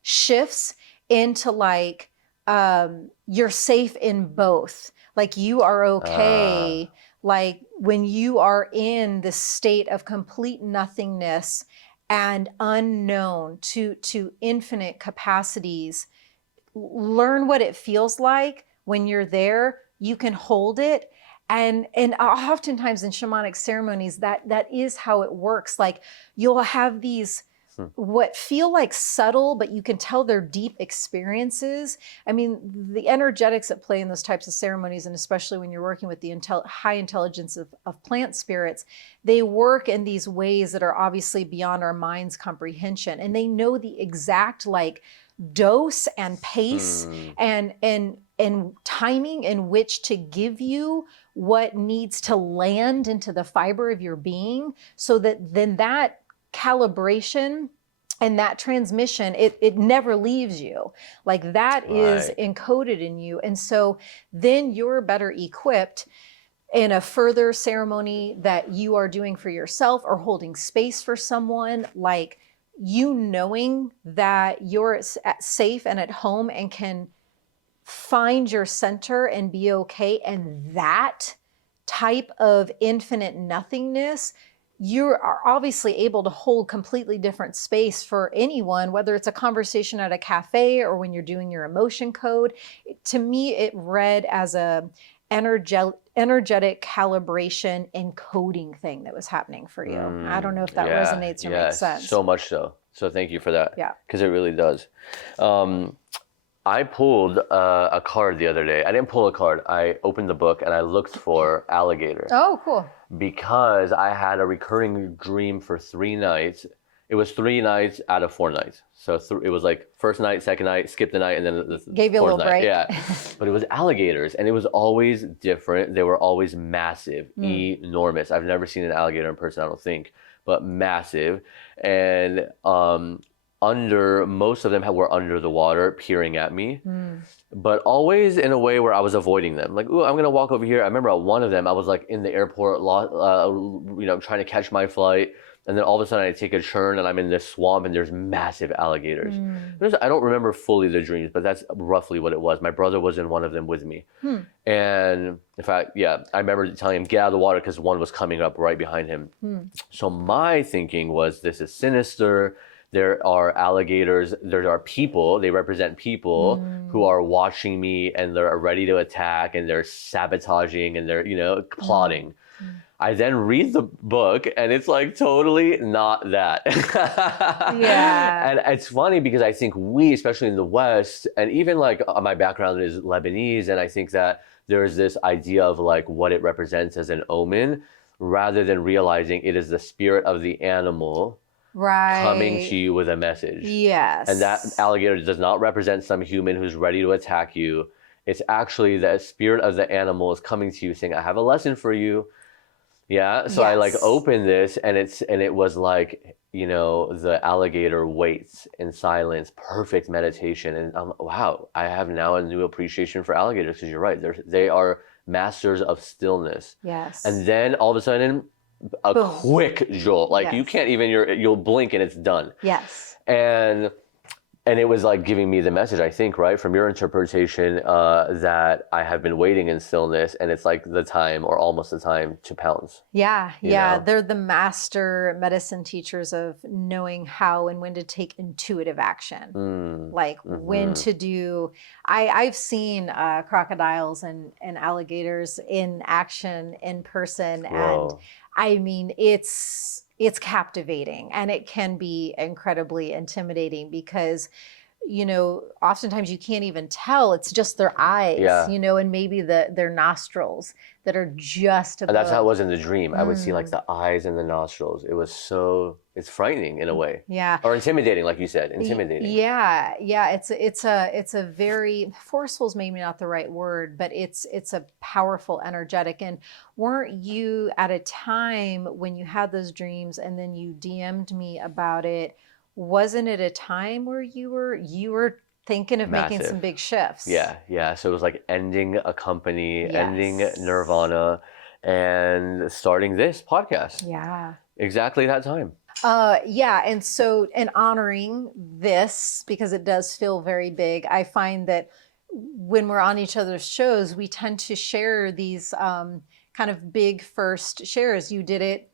shifts into like you're safe in both. Like you are okay. Like when you are in this state of complete nothingness and unknown to infinite capacities, learn what it feels like when you're there. You can hold it. And oftentimes in shamanic ceremonies, that is how it works. Like you'll have these what feel like subtle, but you can tell they're deep experiences. I mean, the energetics at play in those types of ceremonies, and especially when you're working with the high intelligence of plant spirits, they work in these ways that are obviously beyond our mind's comprehension. And they know the exact like dose and pace and timing in which to give you what needs to land into the fiber of your being, so that then that calibration and that transmission, it never leaves you. Like that is encoded in you. And so then you're better equipped in a further ceremony that you are doing for yourself or holding space for someone, like you knowing that you're safe and at home and can find your center and be okay. And that type of infinite nothingness, you are obviously able to hold completely different space for anyone, whether it's a conversation at a cafe or when you're doing your emotion code. To me, it read as a energetic calibration encoding thing that was happening for you. I don't know if that resonates or makes sense. So much so. So thank you for that. Yeah. Because it really does. I pulled a card the other day. I didn't pull a card. I opened the book and I looked for alligator Oh, cool. because I had a recurring dream for 3 nights. It was 3 nights out of 4 nights. So it was like first night, second night, skip the night, and then the Gave you a fourth little night. break. Yeah. But it was alligators, and it was always different. They were always massive, enormous. I've never seen an alligator in person, I don't think, but massive. And most of them were under the water, peering at me, but always in a way where I was avoiding them. Like, ooh, I'm gonna walk over here. I remember at one of them, I was like in the airport, trying to catch my flight. And then all of a sudden I take a turn and I'm in this swamp and there's massive alligators. I don't remember fully the dreams, but that's roughly what it was. My brother was in one of them with me. And in fact, yeah, I remember telling him, get out of the water because one was coming up right behind him. So my thinking was, this is sinister. There are alligators, there are people, they represent people who are watching me and they're ready to attack and they're sabotaging and they're, plotting. I then read the book and it's like totally not that. Yeah. And it's funny because I think we, especially in the West, and even like my background is Lebanese, and I think that there's this idea of like what it represents as an omen, rather than realizing it is the spirit of the animal coming to you with a message. Yes. And that alligator does not represent some human who's ready to attack you. It's actually the spirit of the animal is coming to you saying, I have a lesson for you. Yeah. So I like opened this and it was like, the alligator waits in silence, perfect meditation. And wow, I have now a new appreciation for alligators, because you're right. They are masters of stillness. Yes. And then all of a sudden, Boom. Quick jolt. Like you can't even, you'll blink and it's done. Yes. And it was like giving me the message, I think, right, from your interpretation, that I have been waiting in stillness, and it's like the time, or almost the time, to pounce. Yeah. You know? They're the master medicine teachers of knowing how and when to take intuitive action. Like when to do. I've seen crocodiles and alligators in action in person. Whoa. And I mean, it's captivating, and it can be incredibly intimidating because, oftentimes you can't even tell. It's just their eyes, and maybe their nostrils that are just above. And that's how it was in the dream. I would see like the eyes and the nostrils. It was it's frightening in a way. Yeah. Or intimidating, like you said, intimidating. Yeah. It's a very, forceful is maybe not the right word, but it's a powerful, energetic. And weren't you at a time when you had those dreams and then you DM'd me about it? Wasn't it a time where you were thinking of making some big shifts? Yeah. So it was like ending a company, ending Nirvana, and starting this podcast. Yeah. Exactly that time. And honoring this, because it does feel very big, I find that when we're on each other's shows, we tend to share these kind of big first shares. You did it.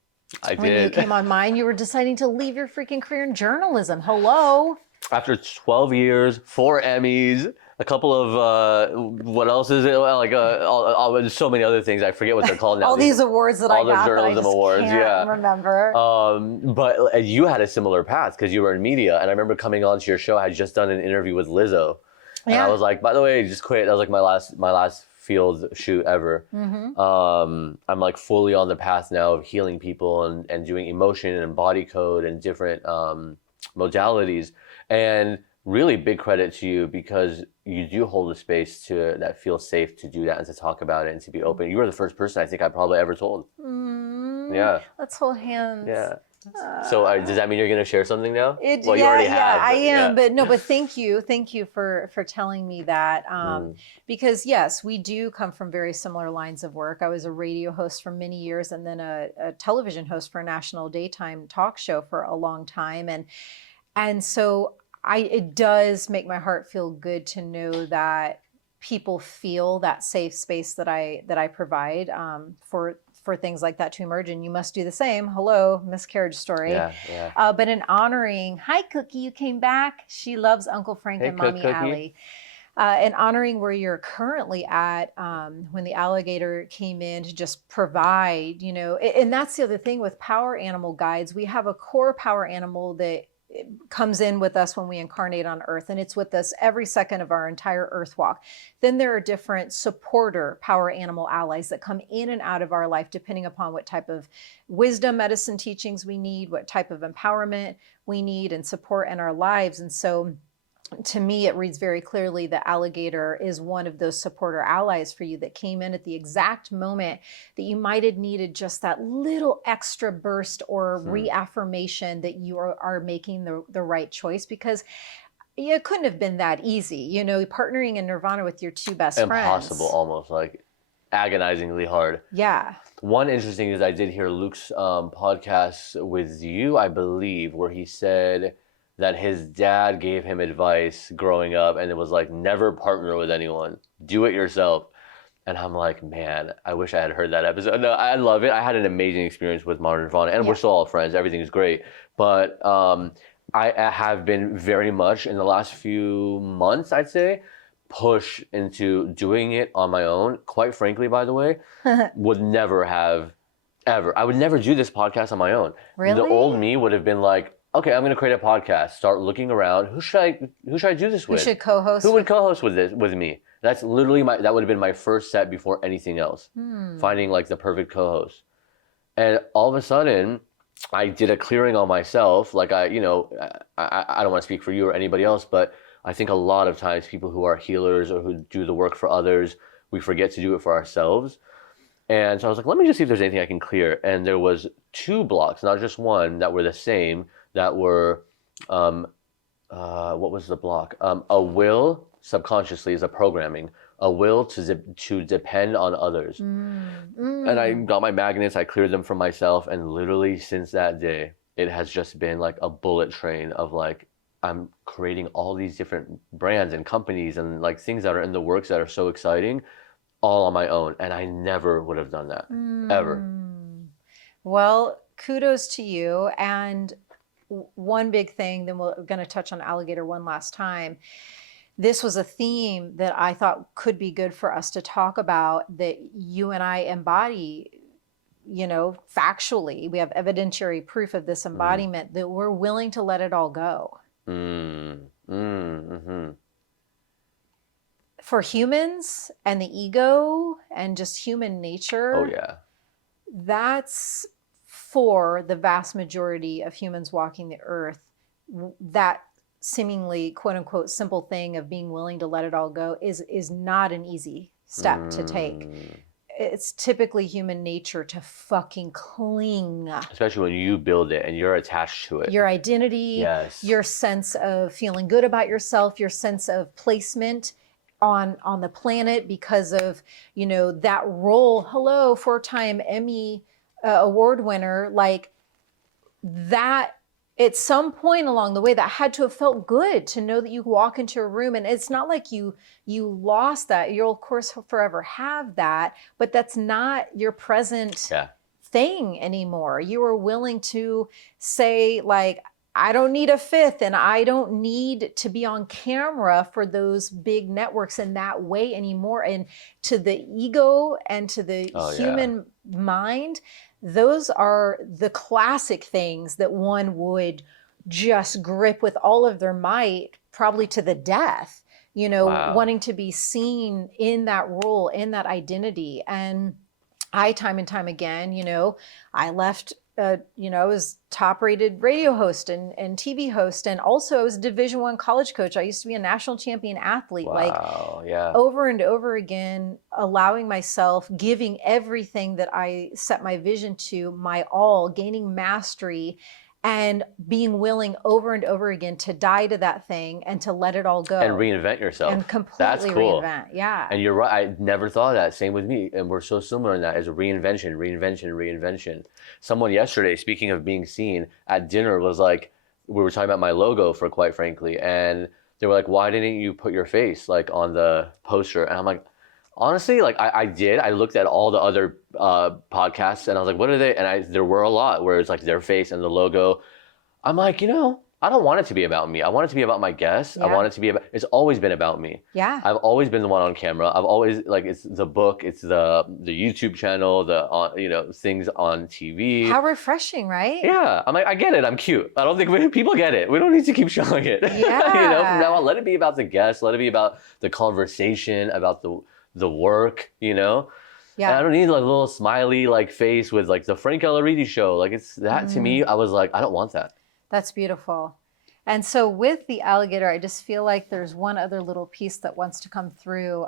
When you came on mine, you were deciding to leave your freaking career in journalism. Hello. After 12 years, 4 Emmys, a couple of, what else is it? Like, so many other things. I forget what they're called now. All these awards that I got. All the journalism awards, can't remember. But you had a similar path because you were in media. And I remember coming onto your show, I had just done an interview with Lizzo. And I was like, by the way, just quit. That was like my last field shoot ever. I'm like fully on the path now of healing people and doing emotion and body code and different modalities. And really big credit to you, because you do hold a space that feels safe to do that and to talk about it and to be open. You were the first person I think I probably ever told. Yeah. Let's hold hands. Yeah. So does that mean you're going to share something now? You already have. I am, but thank you for telling me that. Because yes, we do come from very similar lines of work. I was a radio host for many years, and then a television host for a national daytime talk show for a long time, and so it does make my heart feel good to know that people feel that safe space that I provide for things like that to emerge, and you must do the same. Hello, miscarriage story. Yeah. But in honoring, hi Cookie, you came back. She loves Uncle Frank and Mommy Allie. And honoring where you're currently at, when the alligator came in to just provide, and that's the other thing with power animal guides. We have a core power animal that comes in with us when we incarnate on earth, and it's with us every second of our entire earth walk. Then there are different supporter power animal allies that come in and out of our life depending upon what type of wisdom medicine teachings we need, what type of empowerment we need and support in our lives. And so to me, it reads very clearly that alligator is one of those supporter allies for you that came in at the exact moment that you might have needed just that little extra burst or reaffirmation that you are making the right choice, because it couldn't have been that easy. You know, partnering in nirvana with your two best friends. Impossible, almost, like agonizingly hard. Yeah. One interesting is I did hear Luke's podcast with you, I believe, where he said that his dad gave him advice growing up, and it was like, never partner with anyone, do it yourself. And I'm like, man, I wish I had heard that episode. No, I love it. I had an amazing experience with Modern Nirvana, and we're still all friends. Everything's great. But I have been very much in the last few months, I'd say, push into doing it on my own. Quite frankly, by the way, would never have ever. I would never do this podcast on my own. Really? The old me would have been like, okay, I'm going to create a podcast, start looking around. Who should I do this with? Who should co-host? Who would co-host with me? That's literally that would have been my first step before anything else. Finding like the perfect co-host. And all of a sudden, I did a clearing on myself. Like I don't want to speak for you or anybody else, but I think a lot of times people who are healers or who do the work for others, we forget to do it for ourselves. And so I was like, let me just see if there's anything I can clear. And there was 2 blocks, not just one, that were the same, that were, what was the block? A will, subconsciously, is a programming, a will to depend on others. And I got my magnets, I cleared them for myself, and literally since that day, it has just been like a bullet train of like, I'm creating all these different brands and companies and like things that are in the works that are so exciting, all on my own. And I never would have done that, ever. Well, kudos to you. And one big thing, then we're going to touch on alligator one last time. This was a theme that I thought could be good for us to talk about, that you and I embody, you know, factually. We have evidentiary proof of this embodiment, that we're willing to let it all go. For humans and the ego and just human nature. Oh, yeah. That's for the vast majority of humans walking the earth, that seemingly quote unquote simple thing of being willing to let it all go is not an easy step to take. It's typically human nature to fucking cling. Especially when you build it and you're attached to it. Your identity, yes, your sense of feeling good about yourself, your sense of placement on the planet because of, you know, that role. Hello, 4-time Emmy award winner, like that. At some point along the way, that had to have felt good to know that you walk into a room, and it's not like you lost that. You'll of course forever have that, but that's not your present thing anymore. You are willing to say, like, I don't need a fifth, and I don't need to be on camera for those big networks in that way anymore. And to the ego and to the human mind, those are the classic things that one would just grip with all of their might, probably to the death, you know, wanting to be seen in that role, in that identity. And I, time and time again, you know, I left, you know, I was top rated radio host and TV host. And also I was a Division I college coach. I used to be a national champion athlete, over and over again, allowing myself, giving everything that I set my vision to, my all, gaining mastery, and being willing over and over again to die to that thing and to let it all go. And reinvent yourself. And completely That's cool. reinvent. Yeah. And you're right. I never thought of that. Same with me. And we're so similar in that, as a reinvention. Someone yesterday, speaking of being seen at dinner, was like, we were talking about my logo, for quite frankly. And they were like, why didn't you put your face like on the poster? And I'm like, honestly, like I did. I looked at all the other podcasts and I was like, what are they? And there were a lot where it's like their face and the logo. I'm like, you know, I don't want it to be about me. I want it to be about my guests. I Yeah. want it to be about, it's always been about me. Yeah. I've always been the one on camera. I've always, like, it's the book, it's the YouTube channel, things on TV. How refreshing, right? Yeah, I'm like, I get it. I'm cute. I don't think people get it. We don't need to keep showing it. Yeah. From now on, let it be about the guests. Let it be about the conversation, about the work. And I don't need like a little smiley like face with like the Frank Elleriti show. Like it's that to me. I was like, I don't want that. That's beautiful. And so with the alligator, I just feel like there's one other little piece that wants to come through.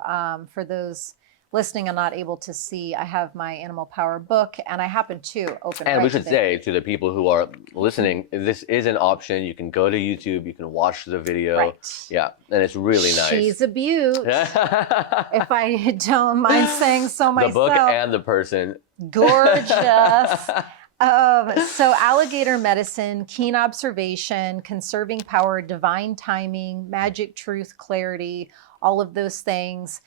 For those listening and not able to see, I have my Animal Power book, and I happen to open. And we should say to the people who are listening, this is an option. You can go to YouTube, you can watch the video. Right. Yeah, and it's really nice. She's a beaut. If I don't mind saying so myself. The book and the person. Gorgeous. So alligator medicine, keen observation, conserving power, divine timing, magic, truth, clarity, all of those things.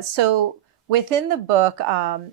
So within the book,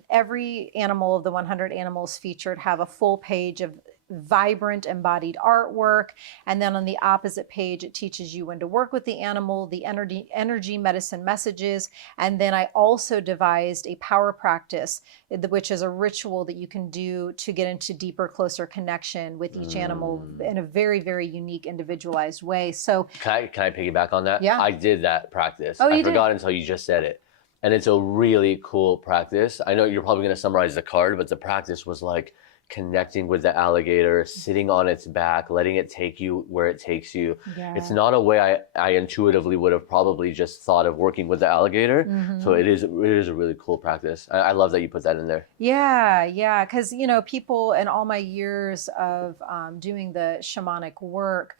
every animal of the 100 animals featured have a full page of vibrant embodied artwork. And then on the opposite page, it teaches you when to work with the animal, the energy medicine messages. And then I also devised a power practice, which is a ritual that you can do to get into deeper, closer connection with each animal in a very, very unique, individualized way. So Can I piggyback on that? Yeah. I did that practice. Oh, I you did? forgot until you just said it. And it's a really cool practice. I know you're probably going to summarize the card, but the practice was like connecting with the alligator, sitting on its back, letting it take you where it takes you. Yeah. It's not a way I intuitively would have probably just thought of working with the alligator. So it is a really cool practice. I love that you put that in there. Yeah. Because, people in all my years of doing the shamanic work,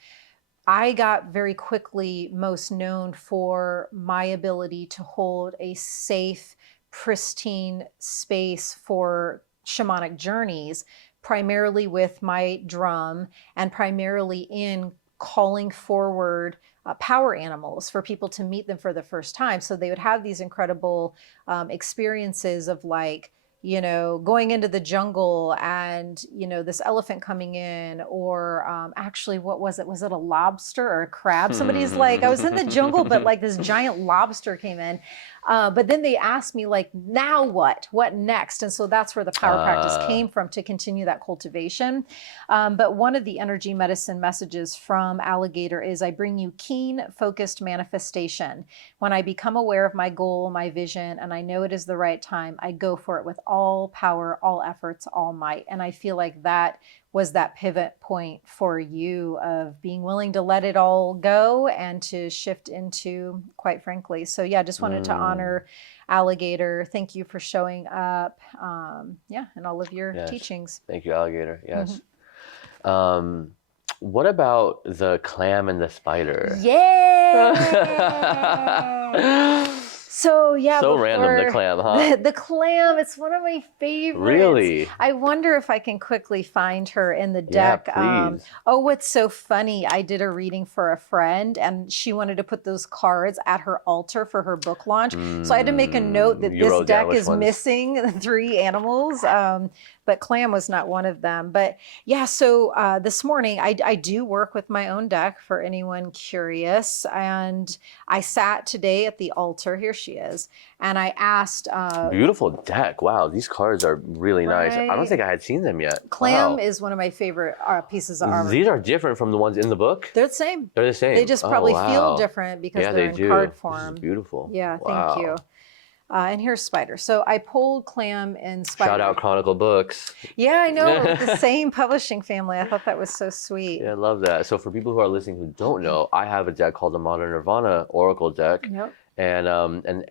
I got very quickly most known for my ability to hold a safe, pristine space for shamanic journeys, primarily with my drum and primarily in calling forward power animals for people to meet them for the first time. So they would have these incredible experiences of like, going into the jungle and, this elephant coming in, or actually, what was it? Was it a lobster or a crab? Somebody's like, I was in the jungle, but like this giant lobster came in. But then they asked me like, now what? What next? And so that's where the power practice came from, to continue that cultivation. But one of the energy medicine messages from alligator is, I bring you keen, focused manifestation. When I become aware of my goal, my vision, and I know it is the right time, I go for it with all power, all efforts, all might. And I feel like that was that pivot point for you of being willing to let it all go and to shift into, quite frankly. So yeah, just wanted to honor alligator. Thank you for showing up. And all of your teachings. Thank you, alligator. Yes. What about the clam and the spider? Yeah. So yeah, So random, the clam, huh? The clam, it's one of my favorites. Really? I wonder if I can quickly find her in the deck. Yeah, please. What's so funny, I did a reading for a friend and she wanted to put those cards at her altar for her book launch. So I had to make a note that You this wrote down deck which is ones. missing 3 animals. But clam was not one of them. But yeah, so this morning I do work with my own deck for anyone curious. And I sat today at the altar. Here she is. And I asked... Beautiful deck. Wow, these cards are really nice. I don't Right. think I had seen them yet. Clam Wow. is one of my favorite pieces of armor. These are different from the ones in the book? They're the same. They're the same. They just Oh, probably wow. feel different because Yeah, they're they in do. card This form. is beautiful. Yeah, Wow. thank you. And here's Spider. So I pulled Clam and Spider. Shout out Chronicle Books. Yeah, I know. The same publishing family. I thought that was so sweet. Yeah, I love that. So for people who are listening who don't know, I have a deck called the Modern Nirvana Oracle deck. Yep. And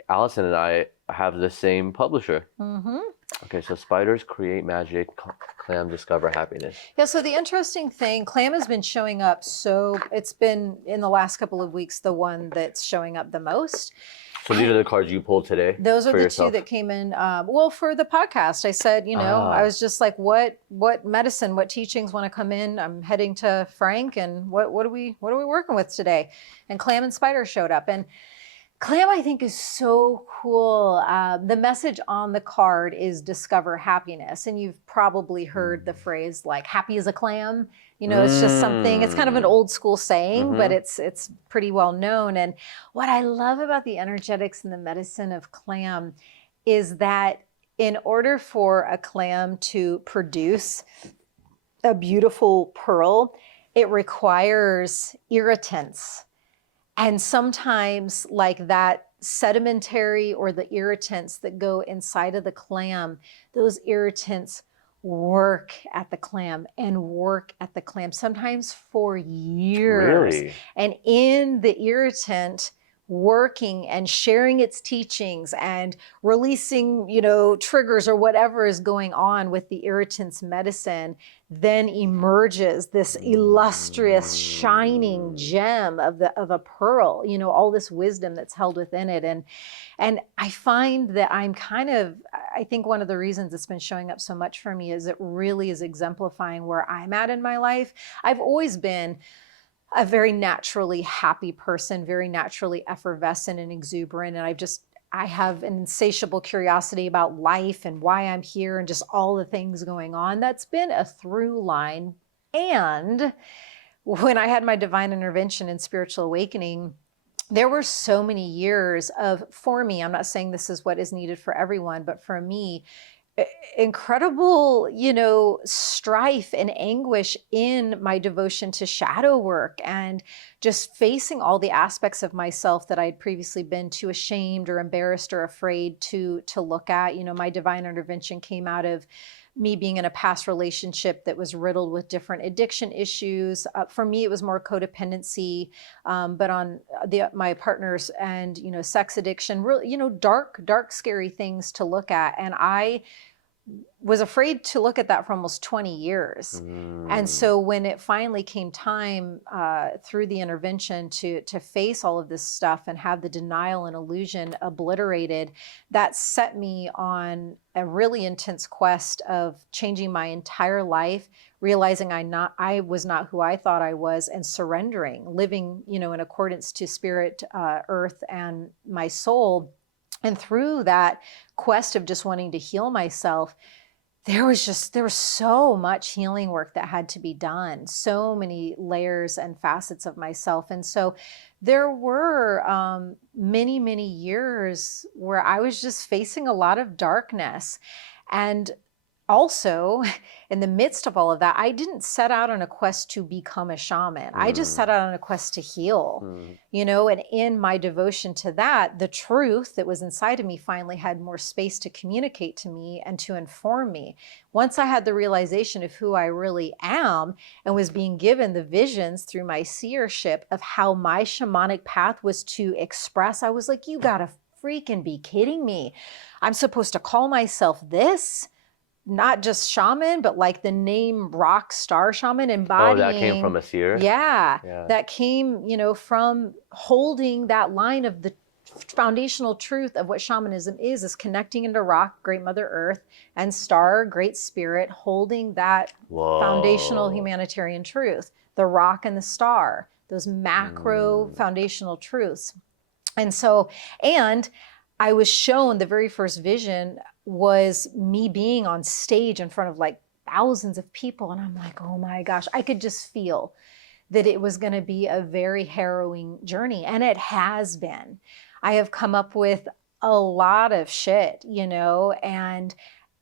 Alyson and I have the same publisher. Mm-hmm. Okay, so spiders create magic, clam discover happiness. Yeah, so the interesting thing, Clam has been showing up. So it's been in the last couple of weeks, the one that's showing up the most. So these are the cards you pulled today. Those are for the yourself? two that came in. For the podcast, I said, I was just like, what medicine, what teachings want to come in? I'm heading to Frank, and what are we working with today? And Clam and Spider showed up, and Clam, I think, is so cool. The message on the card is discover happiness. And you've probably heard the phrase like happy as a clam. You know, it's just something, it's kind of an old school saying, but it's pretty well known. And what I love about the energetics and the medicine of clam is that in order for a clam to produce a beautiful pearl, it requires irritants. And sometimes like that sedimentary or the irritants that go inside of the clam, those irritants work at the clam and work at the clam, sometimes for years. Really? And in the irritant, working and sharing its teachings and releasing, you know, triggers or whatever is going on with the irritant's medicine, then emerges this illustrious shining gem of a pearl, you know, all this wisdom that's held within it. And I find that I'm kind of, I think one of the reasons it's been showing up so much for me is it really is exemplifying where I'm at in my life. I've always been a very naturally happy person, very naturally effervescent and exuberant. And I have an insatiable curiosity about life and why I'm here and just all the things going on. That's been a through line. And when I had my divine intervention and spiritual awakening, there were so many years of, for me, I'm not saying this is what is needed for everyone, but for me, incredible, you know, strife and anguish in my devotion to shadow work and just facing all the aspects of myself that I'd previously been too ashamed or embarrassed or afraid to look at. You know, my divine intervention came out of me being in a past relationship that was riddled with different addiction issues. For me, it was more codependency, but on my partners and, you know, sex addiction, really, you know, dark, scary things to look at. And I was afraid to look at that for almost 20 years. And so when it finally came time through the intervention to face all of this stuff and have the denial and illusion obliterated, that set me on a really intense quest of changing my entire life, realizing I was not who I thought I was, and surrendering, living, you know, in accordance to spirit, earth, and my soul. And through that quest of just wanting to heal myself, there was so much healing work that had to be done, so many layers and facets of myself. And so there were many, many years where I was just facing a lot of darkness. And also, in the midst of all of that, I didn't set out on a quest to become a shaman. I just set out on a quest to heal, you know, and in my devotion to that, the truth that was inside of me finally had more space to communicate to me and to inform me. Once I had the realization of who I really am and was being given the visions through my seership of how my shamanic path was to express, I was like, you gotta freaking be kidding me. I'm supposed to call myself this? Not just shaman, but like the name rock star shaman, embodying. Oh, that came from a seer? Yeah, that came, you know, from holding that line of the foundational truth of what shamanism is connecting into rock, great Mother Earth, and star, great spirit, holding that foundational humanitarian truth, the rock and the star, those macro foundational truths. And so, and I was shown the very first vision was me being on stage in front of like thousands of people. And I'm like, oh my gosh, I could just feel that it was going to be a very harrowing journey. And it has been. I have come up with a lot of shit, you know, and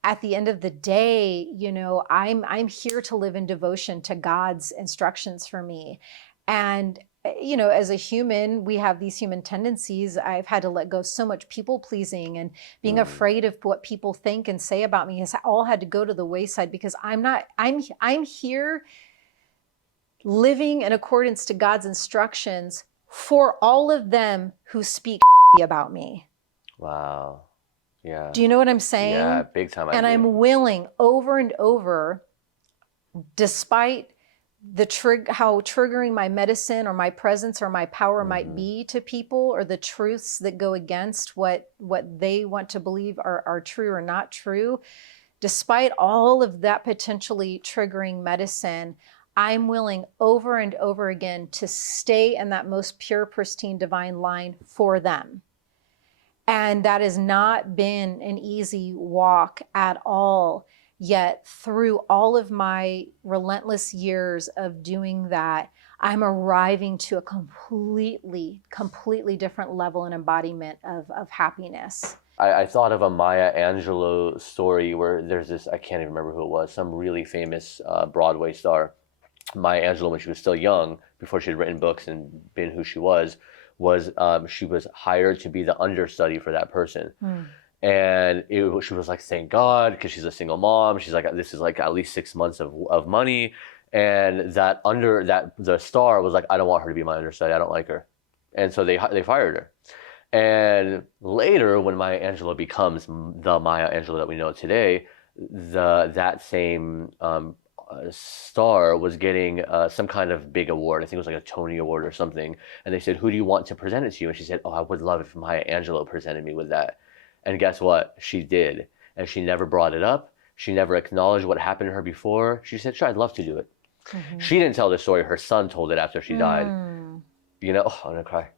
at the end of the day, you know, I'm here to live in devotion to God's instructions for me. And you know, as a human, we have these human tendencies. I've had to let go of so much people pleasing and being afraid of what people think and say about me has all had to go to the wayside because I'm here living in accordance to God's instructions for all of them who speak about me. Wow. Yeah. Do you know what I'm saying? Yeah, big time. And I'm willing over and over, despite how triggering my medicine or my presence or my power might be to people, or the truths that go against what they want to believe are true or not true, despite all of that potentially triggering medicine, I'm willing over and over again to stay in that most pure, pristine, divine line for them. And that has not been an easy walk at all. Yet through all of my relentless years of doing that, I'm arriving to a completely different level and embodiment of happiness. I thought of a Maya Angelou story where there's this, I can't even remember who it was, some really famous Broadway star. Maya Angelou, when she was still young, before she had written books and been who she was she was hired to be the understudy for that person. And she was like, thank God, because she's a single mom. She's like, this is like at least 6 months of money. And the star was like, I don't want her to be my understudy. I don't like her. And so they fired her. And later, when Maya Angelou becomes the Maya Angelou that we know today, that same star was getting some kind of big award. I think it was like a Tony Award or something. And they said, who do you want to present it to you? And she said, oh, I would love if Maya Angelou presented me with that. And guess what? She did. And she never brought it up. She never acknowledged what happened to her before. She said, sure, I'd love to do it. Mm-hmm. She didn't tell the story. Her son told it after she died. You know, I'm going to cry.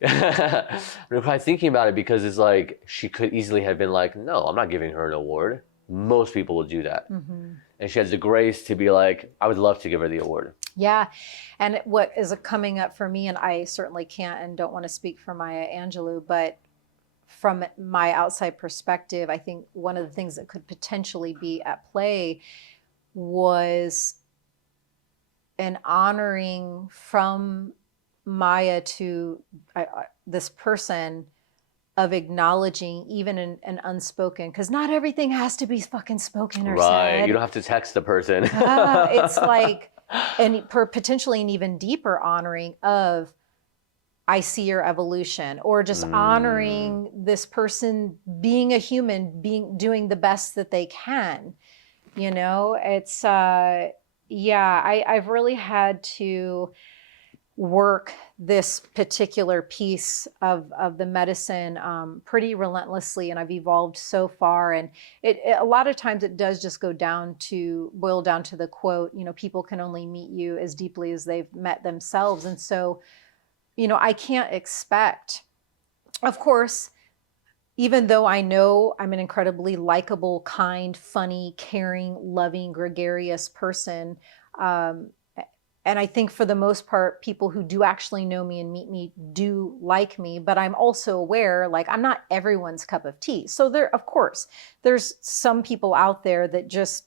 I'm going to cry thinking about it, because it's like she could easily have been like, no, I'm not giving her an award. Most people would do that. And she has the grace to be like, I would love to give her the award. Yeah. And what is coming up for me, and I certainly can't and don't want to speak for Maya Angelou, but from my outside perspective, I think one of the things that could potentially be at play was an honoring from Maya to this person of acknowledging even an unspoken, because not everything has to be fucking spoken or said. Right, you don't have to text the person. It's like, and potentially an even deeper honoring of, I see your evolution, or just honoring this person being a human, doing the best that they can. You know, it's, I've really had to work this particular piece of the medicine pretty relentlessly, and I've evolved so far. And it a lot of times it does just boil down to the quote, you know, people can only meet you as deeply as they've met themselves. And so, you know, I can't expect, of course, even though I know I'm an incredibly likable, kind, funny, caring, loving, gregarious person, and I think for the most part, people who do actually know me and meet me do like me, but I'm also aware, like, I'm not everyone's cup of tea. So of course, there's some people out there that just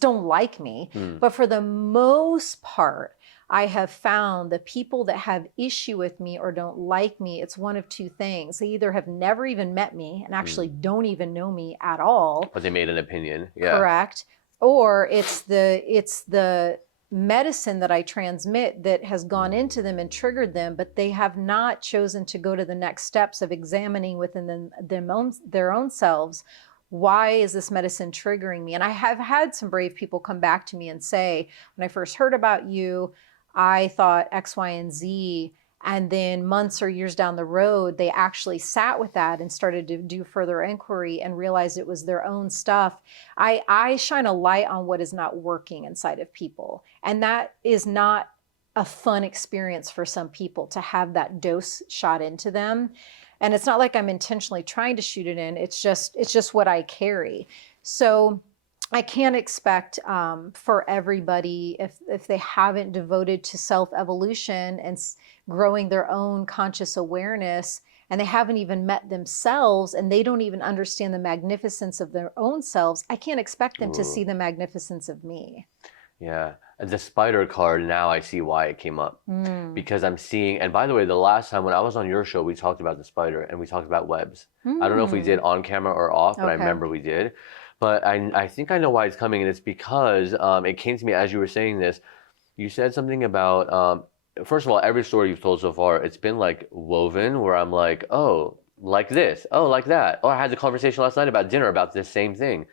don't like me. But for the most part, I have found the people that have issue with me or don't like me, it's one of two things. They either have never even met me and actually don't even know me at all. But they made an opinion. Yeah. Correct. Or it's the medicine that I transmit that has gone into them and triggered them, but they have not chosen to go to the next steps of examining within their own selves, why is this medicine triggering me? And I have had some brave people come back to me and say, when I first heard about you, I thought X, Y, and Z. And then months or years down the road, they actually sat with that and started to do further inquiry and realized it was their own stuff. I shine a light on what is not working inside of people. And that is not a fun experience for some people, to have that dose shot into them. And it's not like I'm intentionally trying to shoot it in. It's just what I carry. So I can't expect for everybody, if they haven't devoted to self-evolution and growing their own conscious awareness, and they haven't even met themselves, and they don't even understand the magnificence of their own selves, I can't expect them to see the magnificence of me. Yeah. The spider card, now I see why it came up. Because I'm seeing, and by the way, the last time when I was on your show, we talked about the spider and we talked about webs. I don't know if we did on camera or off, but I remember we did. But I think I know why it's coming, and it's because it came to me as you were saying this. You said something about, first of all, every story you've told so far, it's been like woven where I'm like, oh, like this, oh, like that. Oh, I had the conversation last night about dinner about this same thing.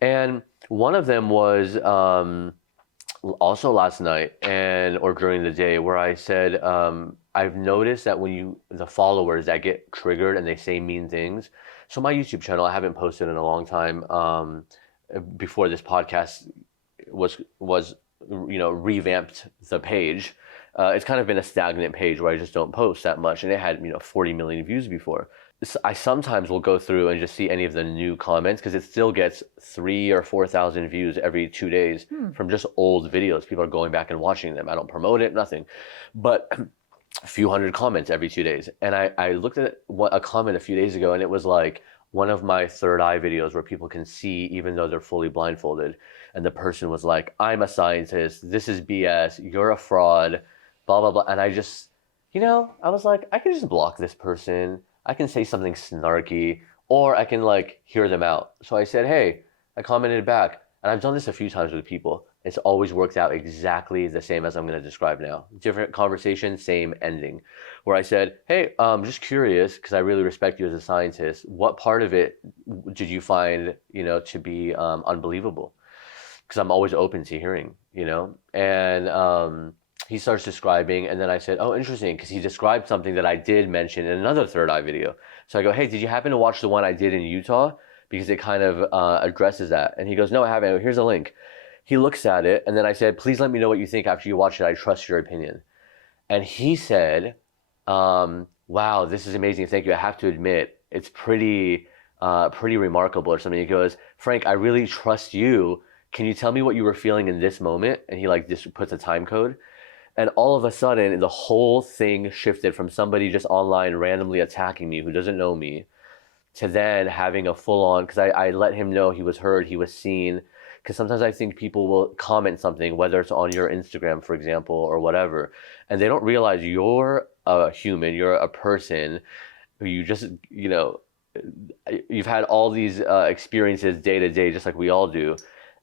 And one of them was also last night or during the day, where I said, I've noticed that when the followers that get triggered and they say mean things. So my YouTube channel, I haven't posted in a long time. Before this podcast was revamped the page. It's kind of been a stagnant page where I just don't post that much, and it had 40 million views before. I sometimes will go through and just see any of the new comments because it still gets 3,000 or 4,000 views every 2 days from just old videos. People are going back and watching them. I don't promote it, nothing, but a few hundred comments every 2 days. And I looked at a comment a few days ago, and it was like one of my third eye videos where people can see even though they're fully blindfolded. And the person was like, "I'm a scientist. This is BS. You're a fraud, blah, blah, blah." And I just, I was like, I can just block this person. I can say something snarky, or I can like hear them out. So I said, hey, I commented back. And I've done this a few times with people. It's always worked out exactly the same as I'm going to describe now. Different conversation, same ending. Where I said, hey, just curious, because I really respect you as a scientist. What part of it did you find, to be unbelievable? Because I'm always open to hearing, And he starts describing, and then I said, oh, interesting, because he described something that I did mention in another third eye video. So I go, hey, did you happen to watch the one I did in Utah? Because it kind of addresses that. And he goes, no, I haven't. Here's a link. He looks at it, and then I said, please let me know what you think after you watch it. I trust your opinion. And he said, wow, this is amazing. Thank you. I have to admit, it's pretty remarkable or something. He goes, Frank, I really trust you. Can you tell me what you were feeling in this moment? And he like just puts a time code. And all of a sudden, the whole thing shifted from somebody just online randomly attacking me who doesn't know me to then having a full-on, because I let him know he was heard, he was seen. Because sometimes I think people will comment something, whether it's on your Instagram, for example, or whatever, and they don't realize you're a human, you're a person who you just, you've had all these experiences day to day, just like we all do.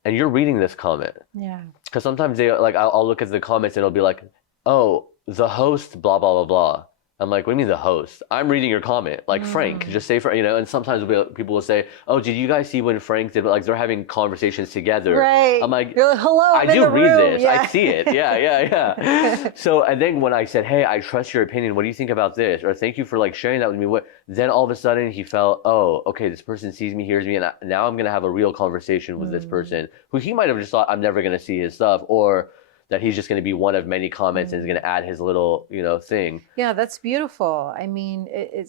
And you're reading this comment. Yeah. Because sometimes I'll look at the comments and it'll be like, oh, the host, blah, blah, blah, blah. I'm like, what do you mean the host? I'm reading your comment. Like Frank, just say, and sometimes people will say, oh, did you guys see when Frank did, like they're having conversations together. Right. I'm like, you're like, hello, I do read this. Yeah. I see it. Yeah. So, and then when I said, hey, I trust your opinion. What do you think about this? Or thank you for like sharing that with me. Then all of a sudden he felt, oh, okay, this person sees me, hears me. And now I'm going to have a real conversation with this person who he might've just thought I'm never going to see his stuff, or that he's just going to be one of many comments and is going to add his little, thing. Yeah, that's beautiful. I mean, it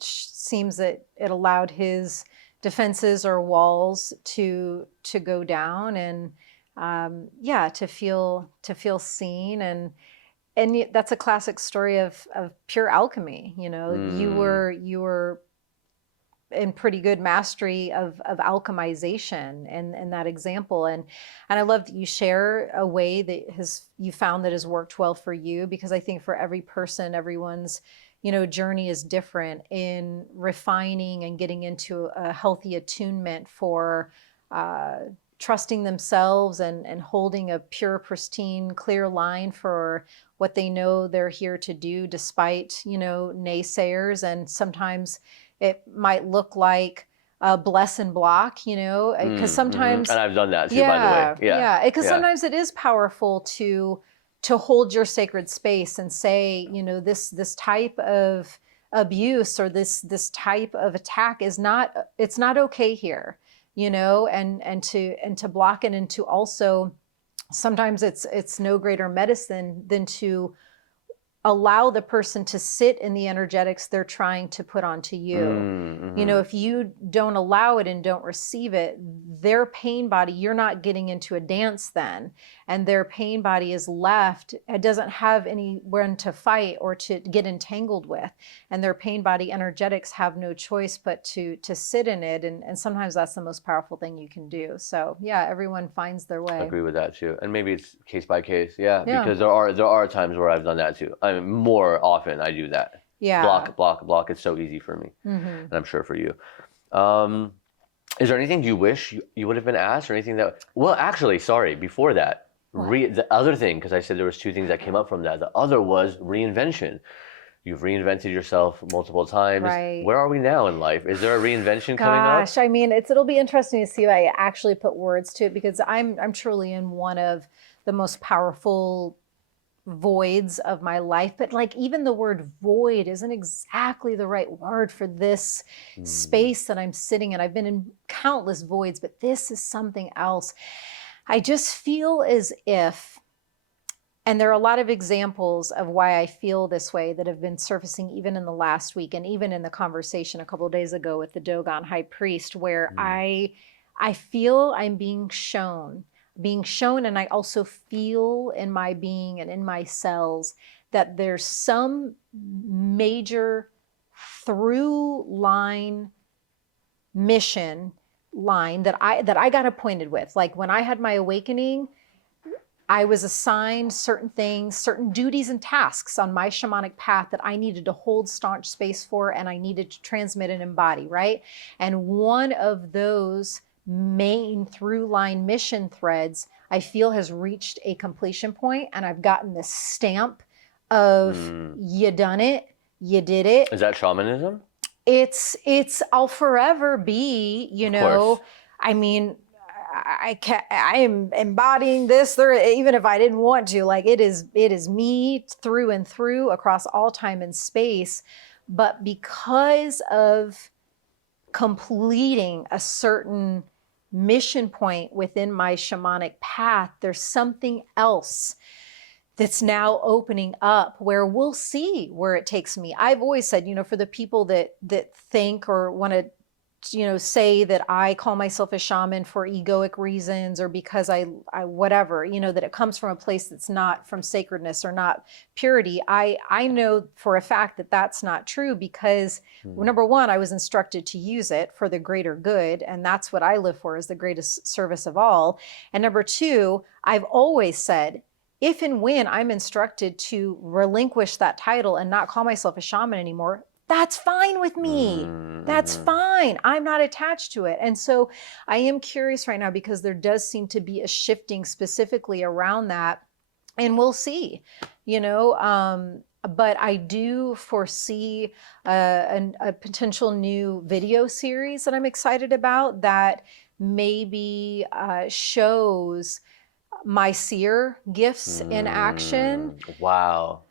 seems that it allowed his defenses or walls to go down, and to feel seen, and that's a classic story of pure alchemy. You were in pretty good mastery of alchemization and that example. And I love that you share a way that you found that has worked well for you, because I think for every person, everyone's, journey is different in refining and getting into a healthy attunement for trusting themselves and holding a pure, pristine, clear line for what they know they're here to do, despite, naysayers. And sometimes it might look like a bless and block, because sometimes, and I've done that too, by the way. Yeah. Because sometimes it is powerful to hold your sacred space and say, this type of abuse or this type of attack it's not okay here, and to block it, and to also, sometimes it's no greater medicine than to allow the person to sit in the energetics they're trying to put onto you. If you don't allow it and don't receive it, their pain body, you're not getting into a dance then. And their pain body is left, it doesn't have anywhere to fight or to get entangled with. And their pain body energetics have no choice but to sit in it. And sometimes that's the most powerful thing you can do. So yeah, everyone finds their way. I agree with that too. And maybe it's case by case. Yeah. Because there are times where I've done that too. I mean, more often I do that. Yeah. Block. It's so easy for me. And I'm sure for you. Is there anything you wish you would have been asked, or anything that, well, actually, sorry, before that, the other thing, because I said there was two things that came up from that. The other was reinvention. You've reinvented yourself multiple times. Right. Where are we now in life? Is there a reinvention coming up? Gosh, I mean, it'll be interesting to see if I actually put words to it, because I'm truly in one of the most powerful voids of my life. But like, even the word void isn't exactly the right word for this space that I'm sitting in. I've been in countless voids, but this is something else. I just feel as if And there are a lot of examples of why I feel this way that have been surfacing even in the last week, and even in the conversation a couple of days ago with the Dogon high priest, where I feel I'm being shown, and I also feel in my being and in my cells that there's some major through line mission line that I got appointed with. Like when I had my awakening, I was assigned certain things, certain duties and tasks on my shamanic path that I needed to hold staunch space for, and I needed to transmit and embody, right? And one of those main through line mission threads, I feel has reached a completion point, and I've gotten this stamp of you done it, you did it. Is that shamanism? It's I'll forever be, you know, I mean, I am embodying this there, even if I didn't want to. Like it is me through and through across all time and space. But because of completing a certain mission point within my shamanic path, there's something else that's now opening up where we'll see where it takes me. I've always said, you know, for the people that think or want to, you know, say that I call myself a shaman for egoic reasons or because I whatever, you know, that it comes from a place that's not from sacredness or not purity. I know for a fact that that's not true because number one, I was instructed to use it for the greater good. And that's what I live for, is the greatest service of all. And number two, I've always said, if and when I'm instructed to relinquish that title and not call myself a shaman anymore, that's fine with me. That's fine. I'm not attached to it. And so I am curious right now because there does seem to be a shifting specifically around that. And we'll see, you know, but I do foresee a potential new video series that I'm excited about that maybe shows my seer gifts in action. Wow.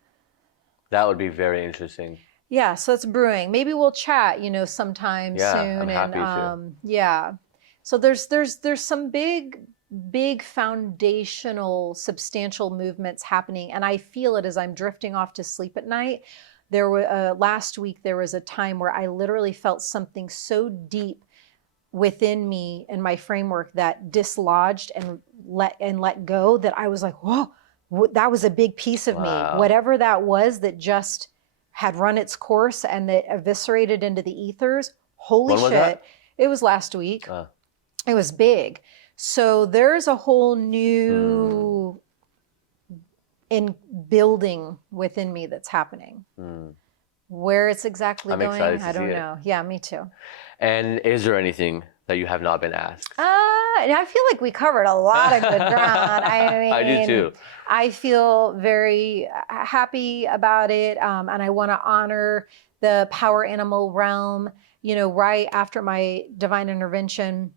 That would be very interesting. Yeah, so it's brewing. Maybe we'll chat, you know, sometime soon. I'm happy and yeah. So there's some big foundational, substantial movements happening. And I feel it as I'm drifting off to sleep at night. There were last week there was a time where I literally felt something so deep within me and my framework that dislodged and let go, that I was like, whoa, that was a big piece of me. Whatever that was that just had run its course and that eviscerated into the ethers. Holy shit. It was last week. It was big. So there's a whole new in building within me that's happening. Where it's exactly going, I don't know. Yeah, me too. And is there anything that you have not been asked? I feel like we covered a lot of good ground. I mean, I do too. I feel very happy about it. And I want to honor the power animal realm. You know, right after my divine intervention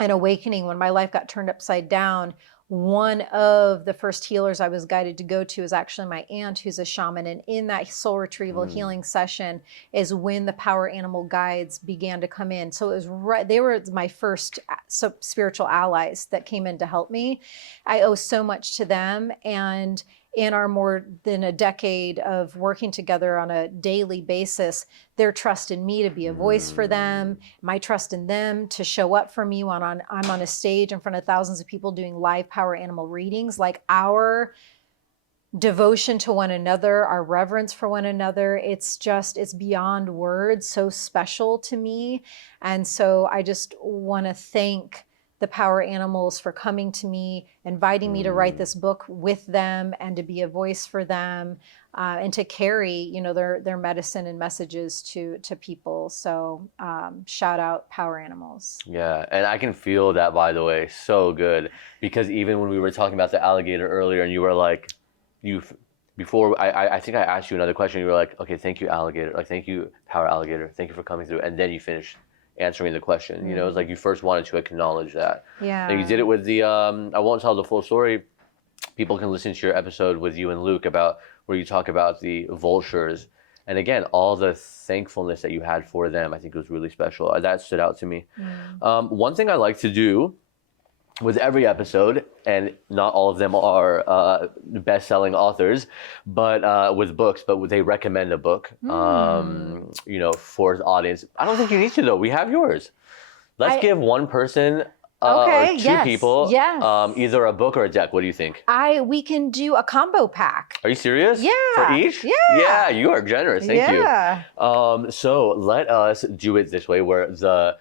and awakening, when my life got turned upside down, one of the first healers I was guided to go to is actually my aunt, who's a shaman. And in that soul retrieval healing session is when the power animal guides began to come in. So it was right, they were my first spiritual allies that came in to help me. I owe so much to them. And in our more than a decade of working together on a daily basis, their trust in me to be a voice for them, my trust in them to show up for me when I'm on a stage in front of thousands of people doing live power animal readings, like our devotion to one another, our reverence for one another, it's beyond words, so special to me. And so I just want to thank the power animals for coming to me, inviting me to write this book with them and to be a voice for them, and to carry, you know, their medicine and messages to people. So shout out power animals. Yeah, and I can feel that, by the way, so good. Because even when we were talking about the alligator earlier and you were like, before I think I asked you another question, you were like, okay, thank you, alligator. Like, thank you, power alligator. Thank you for coming through. And then you finished answering the question. You know, it's like you first wanted to acknowledge that. Yeah. And you did it with the, I won't tell the full story. People can listen to your episode with you and Luke about where you talk about the vultures. And again, all the thankfulness that you had for them, I think was really special. That stood out to me. One thing I like to do with every episode, and not all of them are best-selling authors, but with books, but they recommend a book, you know, for the audience. I don't think you need to though. We have yours. Let's give one person or two people either a book or a deck. What do you think? We can do a combo pack. Are you serious? Yeah. For each? Yeah. Yeah, you are generous. Thank you. So let us do it this way, where the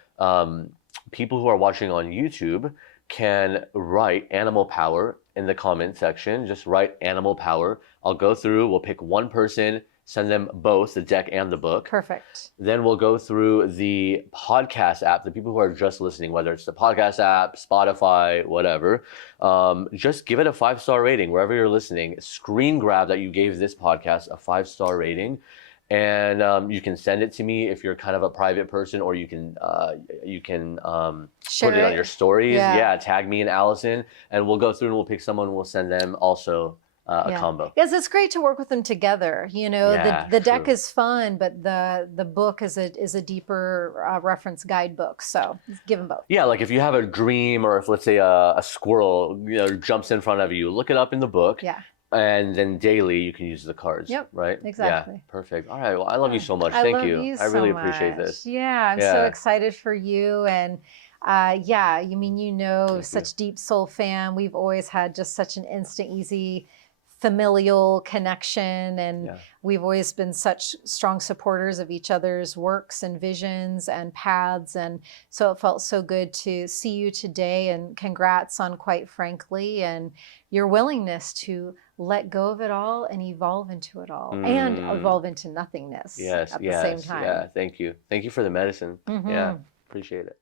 people who are watching on YouTube can write animal power in the comment section. Just write animal power. I'll go through, we'll pick one person, send them both the deck and the book. Perfect. Then we'll go through the podcast app, the people who are just listening, whether it's the podcast app, Spotify, whatever. Just give it a 5-star rating wherever you're listening. Screen grab that you gave this podcast a 5-star rating. And you can send it to me if you're kind of a private person, or you can put it on your stories. Yeah, tag me and Alyson, and we'll go through and we'll pick someone and we'll send them also a combo. Because it's great to work with them together. You know, the deck is fun, but the book is a deeper reference guidebook. So give them both. Yeah, like if you have a dream, or if, let's say, a squirrel, you know, jumps in front of you, look it up in the book. Yeah. And then daily you can use the cards. Yep. Right? Exactly. Yeah, perfect. All right. Well, I love you so much. Thank you. I really appreciate this. Yeah, I'm so excited for you. And you mean, you know, such deep soul fan. We've always had just such an instant, easy, familial connection, and we've always been such strong supporters of each other's works and visions and paths, and so it felt so good to see you today, and congrats on, quite frankly, and your willingness to let go of it all and evolve into it all, and evolve into nothingness at the same time. Yeah, thank you for the medicine. Yeah, appreciate it.